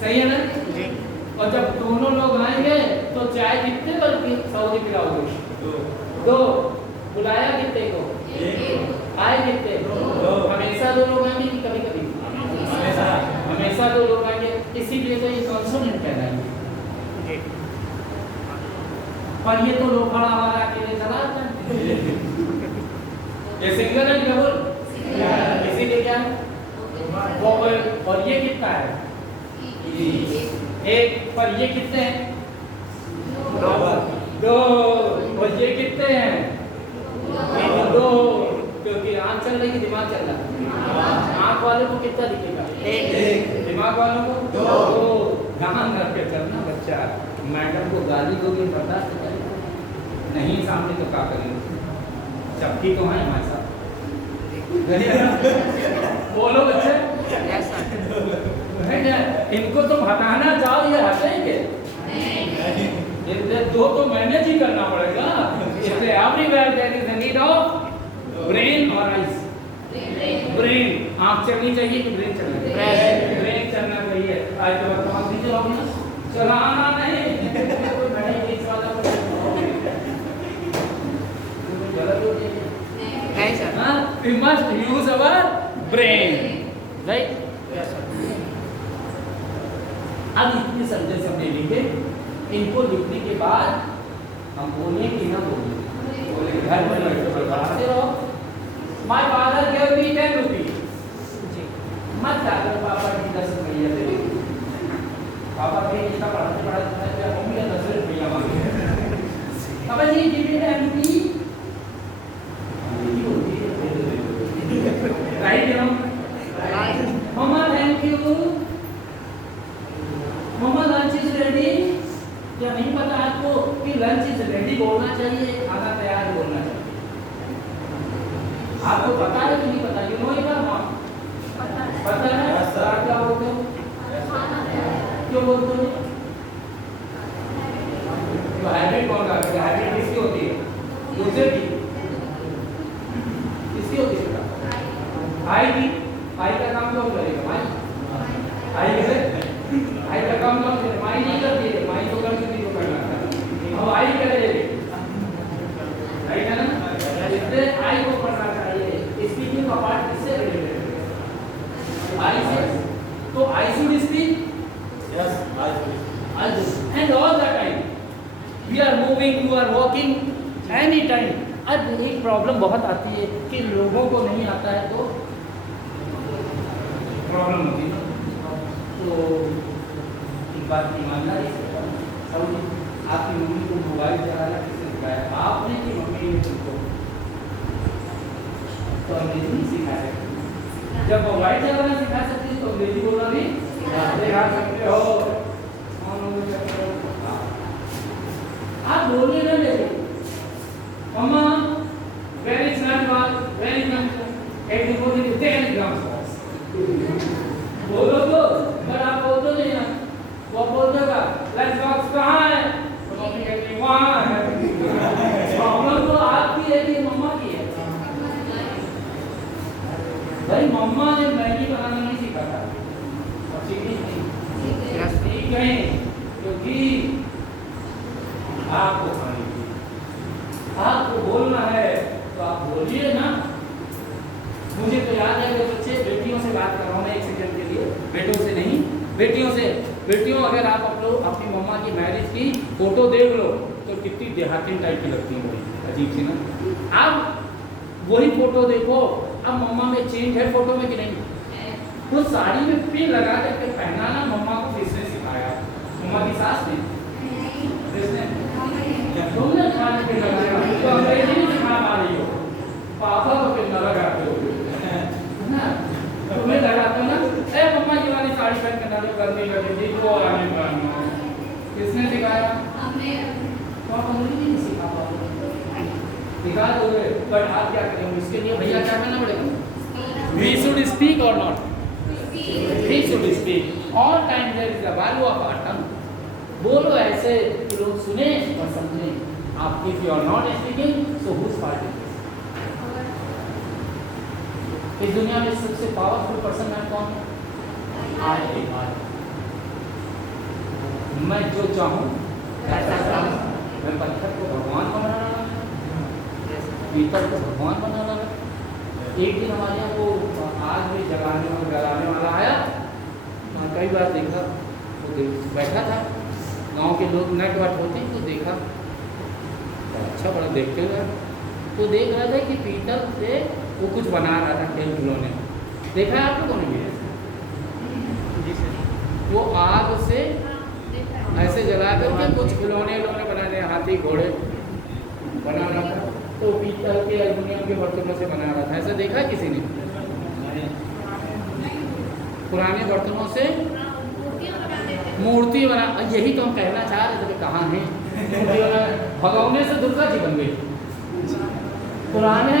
सही है ना? और जब दोनों लोग आएंगे तो चाय कितने बल्कि सऊदी पिलाओगे, दो, बुलाया कितने को, आए कितने, हमेशा दो लोग आएंगे कि कभी कभी, हमेशा दो लोग आएंगे, इसीलिए तो ये कॉन्सोनेंट कहलाएंगे। पर ये तो लोखड़ा वाला अकेले चला आता है, ये सिंगल है डबल, इसीलिए क्या है, और ये कितना है, एक पर ये कितने हैं? दो। और ये कितने हैं? दो। क्योंकि आंख चल रही है, दिमाग चल रहा है। आंख वालों को कितना दिखेगा? एक। दिमाग वालों को दो। ध्यान रख के चलना बच्चा। मैडम को गाली दोगे बर्दाश्त करेगा नहीं, सामने तो क्या करेंगे? चपकी तो है हमारे साथ। बोलो बच्चे, इनको तुम हटाना चाहो, ये हटेंगे? दो तो मैनेज ही करना पड़ेगा। इसलिए everywhere there is a need of brain और आइज। ब्रेन, आंख चलनी चाहिए कि ब्रेन चलना चाहिए? ब्रेन चलना चाहिए। आज तो वर्तमान दीजिए आप चलाना नहीं। कोई बड़ी चीज वाला गलत हो जाएगा। We must use our brain, right? Yes, sir. अब इतने सेंटेंस हम ले लेंगे। इनको लिखने के बाद हम बोलें कि ना बोलें? घर में पढ़ाते रहो। My father gave me 10 rupees. मत जाकर पापा की 10 रुपया दे दो। पापा कहीं कितना पढ़ाते मम्मी का 10 रुपया मांगे। पापा जी give me 10 rupees. Right, you know? Mama, thank you. Mama, lunch is ready. क्या नहीं पता आपको कि lunch is ready बोलना चाहिए, खाना तैयार बोलना चाहिए? आपको पता है कि नहीं पता? You know it or not? पता है? आप क्या बोलते हो? क्यों बोलते हो? तो हैबिट कौन करता है? हैबिट किसकी होती है? दूसरे की? किसकी होती है? आई की। आई का काम कौन करेगा? माई। आई कैसे? आई का काम कौन करेगा? माई नहीं करती है। माई तो करती थी, तो करना था। अब आई करेगी, राइट है ना? इसलिए आई को पढ़ना चाहिए। स्पीकिंग का पार्ट किससे रिलेटेड है? I say. तो I should speak. Yes, I should. And all the time we are moving, you are walking, any time. अब एक प्रॉब्लम बहुत आती है कि लोगों को नहीं आता है तो प्रॉब्लम होती है। तो एक बात ईमानदारी से समझिए, आपकी मम्मी को मोबाइल चलाना किसने सिखाया? आपने कि मम्मी ने तुमको? तो अंग्रेजी नहीं सिखा सकती। जब मोबाइल चलाना सिखा सकती है तो अंग्रेजी बोलना भी सिखा सकते हो। आप बोलिए ना, देखिए मम्मा वेरी स्मार्ट बात, वेरी स्मार्ट। एक दिन बोलिए 10 ग्राम बोलो तो, पर आप बोल दो नहीं ना, वो बोल देगा लंच बॉक्स कहाँ है? तो मम्मी कहती वहाँ है। प्रॉब्लम तो आपकी है कि मम्मा की है? भाई मम्मा ने मैगी बनाना नहीं सीखा था, सीख गए क्योंकि आपको खानी थी। आपको बोलना है तो आप बोलिए ना। मुझे तो याद है कि बच्चे, बेटियों से बात कर रहा हूँ मैं एक सेकंड के लिए, बेटों से नहीं, बेटियों से। बेटियों, अगर आप अपनी मम्मा की मैरिज की फोटो देख लो तो कितनी देहाती टाइप की लगती है, बड़ी अजीब सी ना। अब वही फोटो देखो, अब मम्मा में चेंज है फोटो में कि नहीं? वो साड़ी में पिन लगा करके पहनाना मम्मा को किसने सिखाया? मम्मा की सास ने? किसने? तुमने खाने पे लगाया तो अंग्रेजी नहीं सिखा पा रही हो। पापा को पिन न लगाते हो ना, तुम्हें लगाते हो ना। ए मम्मा ये वाली साड़ी पहन के डालो, गर्मी लगेगी, वो आने पहनना। किसने सिखाया? हमने। तो आप अंग्रेजी नहीं सिखा पाओगे, सिखा दोगे, बट आप क्या करेंगे? इसके लिए भैया क्या करना पड़ेगा? We should speak or not? We should speak. All time there is a value of our tongue. बोलो ऐसे कि लोग सुने और समझें। आप if you are not speaking, so whose fault is this? इस दुनिया में सबसे पावरफुल पर्सन है कौन? आज के बाद मैं जो चाहूँ ऐसा करूँ। मैं पत्थर को भगवान बना रहा हूँ, पीतल को भगवान बना रहा हूँ। एक दिन हमारे यहाँ वो आग में जलाने वाला आया, कई बार देखा, वो बैठा था, गांव के लोग नट वट होते हैं तो देखा, अच्छा बड़ा देखते हुए तो देख रहा था कि पीतल से वो कुछ बना रहा था, खेल खिलौने। देखा है आप लोगों ने? वो जला करके कुछ खिलौने बनाने, हाथी घोड़े बना रहा था। तो पीतल के एल्युमिनियम के बर्तनों से बना रहा था। ऐसा देखा किसी ने? पुराने बर्तनों से मूर्ति बना। यही तो हम कहना चाह रहे थे, कहाँ है मूर्ति बना? भगवाने से दुर्गा जी बन गई। पुराने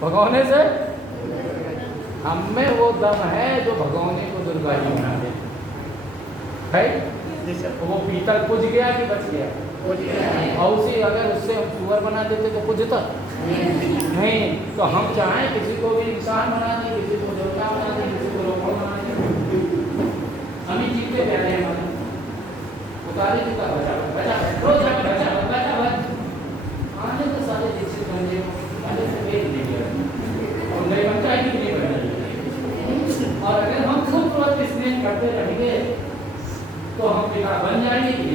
भगवाने से हम में वो दम है जो भगवाने को दुर्गा जी बना दे है। वो पीतल पुज गया कि बच गया? और उसी अगर उससे हम सुअर बना देते तो पुजता नहीं। तो हम चाहें किसी को भी इंसान बना दें, किसी को देवता बना दें, किसी को रोबोट बना दें। हम ही जीते प्यारे हमारे उतारे जी का बचा रोज बचा आने तो सारे दीक्षित बन गए, पहले से वेद नहीं गया और नहीं बनता है कि नहीं बनता। और अगर हम खुद तुरंत स्नेह करते रहेंगे तो हम पिता बन जाएंगे कि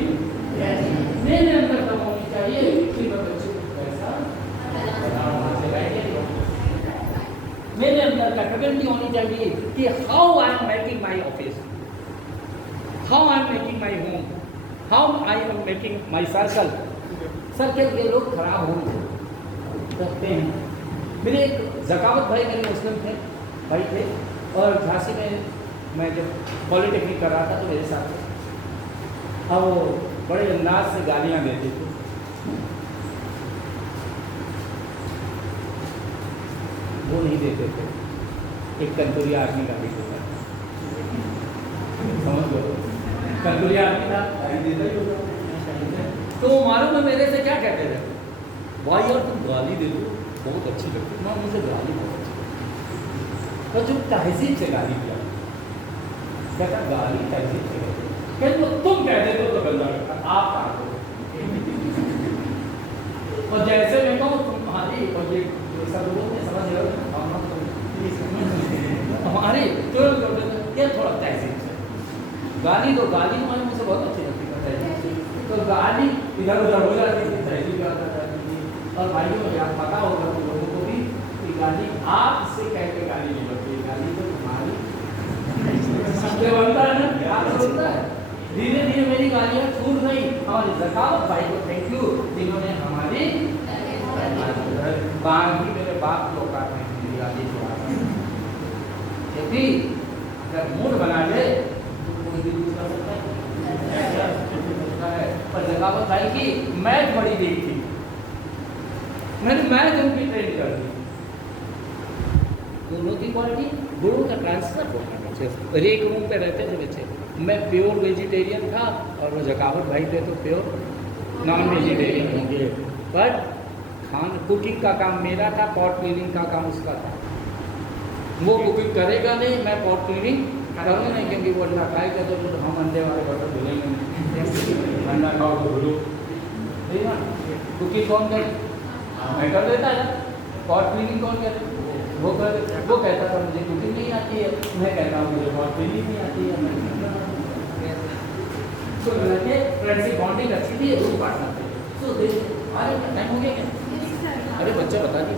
मेरे अंदर दम होनी चाहिए कि मैं बच्चे को पैसा मेरे अंदर कैपेबिलिटी होनी चाहिए कि how I am making my office, how I am making my home, how I am making my circle. Circle के लोग खराब हो सकते हैं। मेरे एक जकावत भाई मेरे मुस्लिम थे भाई थे और झांसी में मैं जब पॉलिटेक्निक कर रहा था तो मेरे साथ थे। अब वो बड़े अंदाज से गालियाँ देते थे। वो नहीं देते थे, एक कंतुरिया आदमी गाली देता समझ लो, कंतुरिया आदमी था गाली देता ही होगा। तो वो मालूम है मेरे से क्या कहते थे? भाई यार तुम गाली दे दो बहुत अच्छी लगती है। मुझे गाली बहुत अच्छी लगती है। तो जो तहजीब से गाली किया कहता गाली तहजीब से कहते तो तुम कह देते हो तो गंदा लगता, आप कहा दो। और जैसे मैं कहूँ तुम्हारी और ये सब लोगों ने समझ रहे हो हमारे तो क्या थोड़ा तहजीब से गाली दो। गाली हमारे मुझसे बहुत अच्छी लगती है, तो गाली इधर उधर हो जाती है, तहजीब जाती है। और भाइयों यार पता होगा तुम लोगों को भी कि गाली आपसे कह के गाली नहीं बनती, गाली तो तुम्हारी बनता है ना, आपसे बनता है। धीरे धीरे मेरी गालियाँ छूट गई। हमारे जकावत भाई को थैंक यू जिन्होंने हमारी बाकी मेरे बाप को काटने की गाली यदि अगर मूड बना ले तो कोई भी कुछ कर सकता है। पर जकावत भाई की मैथ बड़ी वीक थी, मैंने मैथ उनकी ट्रेन कर दी। दोनों की क्वालिटी दोनों का ट्रांसफर होना चाहिए। एक रूम पे रहते थे बच्चे, मैं प्योर वेजिटेरियन था और वो जकावत भाई थे तो प्योर नॉन वेजिटेरियन होंगे। पर कुकिंग का काम मेरा था, पॉट क्लीनिंग का काम उसका था। वो कुकिंग करेगा नहीं, मैं पॉट क्लीनिंग करूँगा नहीं, क्योंकि वो अंडा खाएगा तो हम अंडे वाले बर्तन धुलेंगे। अंडा खाओ तो धुलो, ठीक है। कुकिंग कौन करे? मैं कर देता है। पॉट क्लीनिंग कौन करे? वो कहता था मुझे कुकिंग नहीं आती है, मैं कहता हूँ मुझे पॉट क्लीनिंग नहीं आती है। तो फ्रेंडशिप बॉन्डिंग अच्छी थी, रूम पार्टनर थे। तो अरे टाइम हो गया क्या? अरे बच्चा बता दी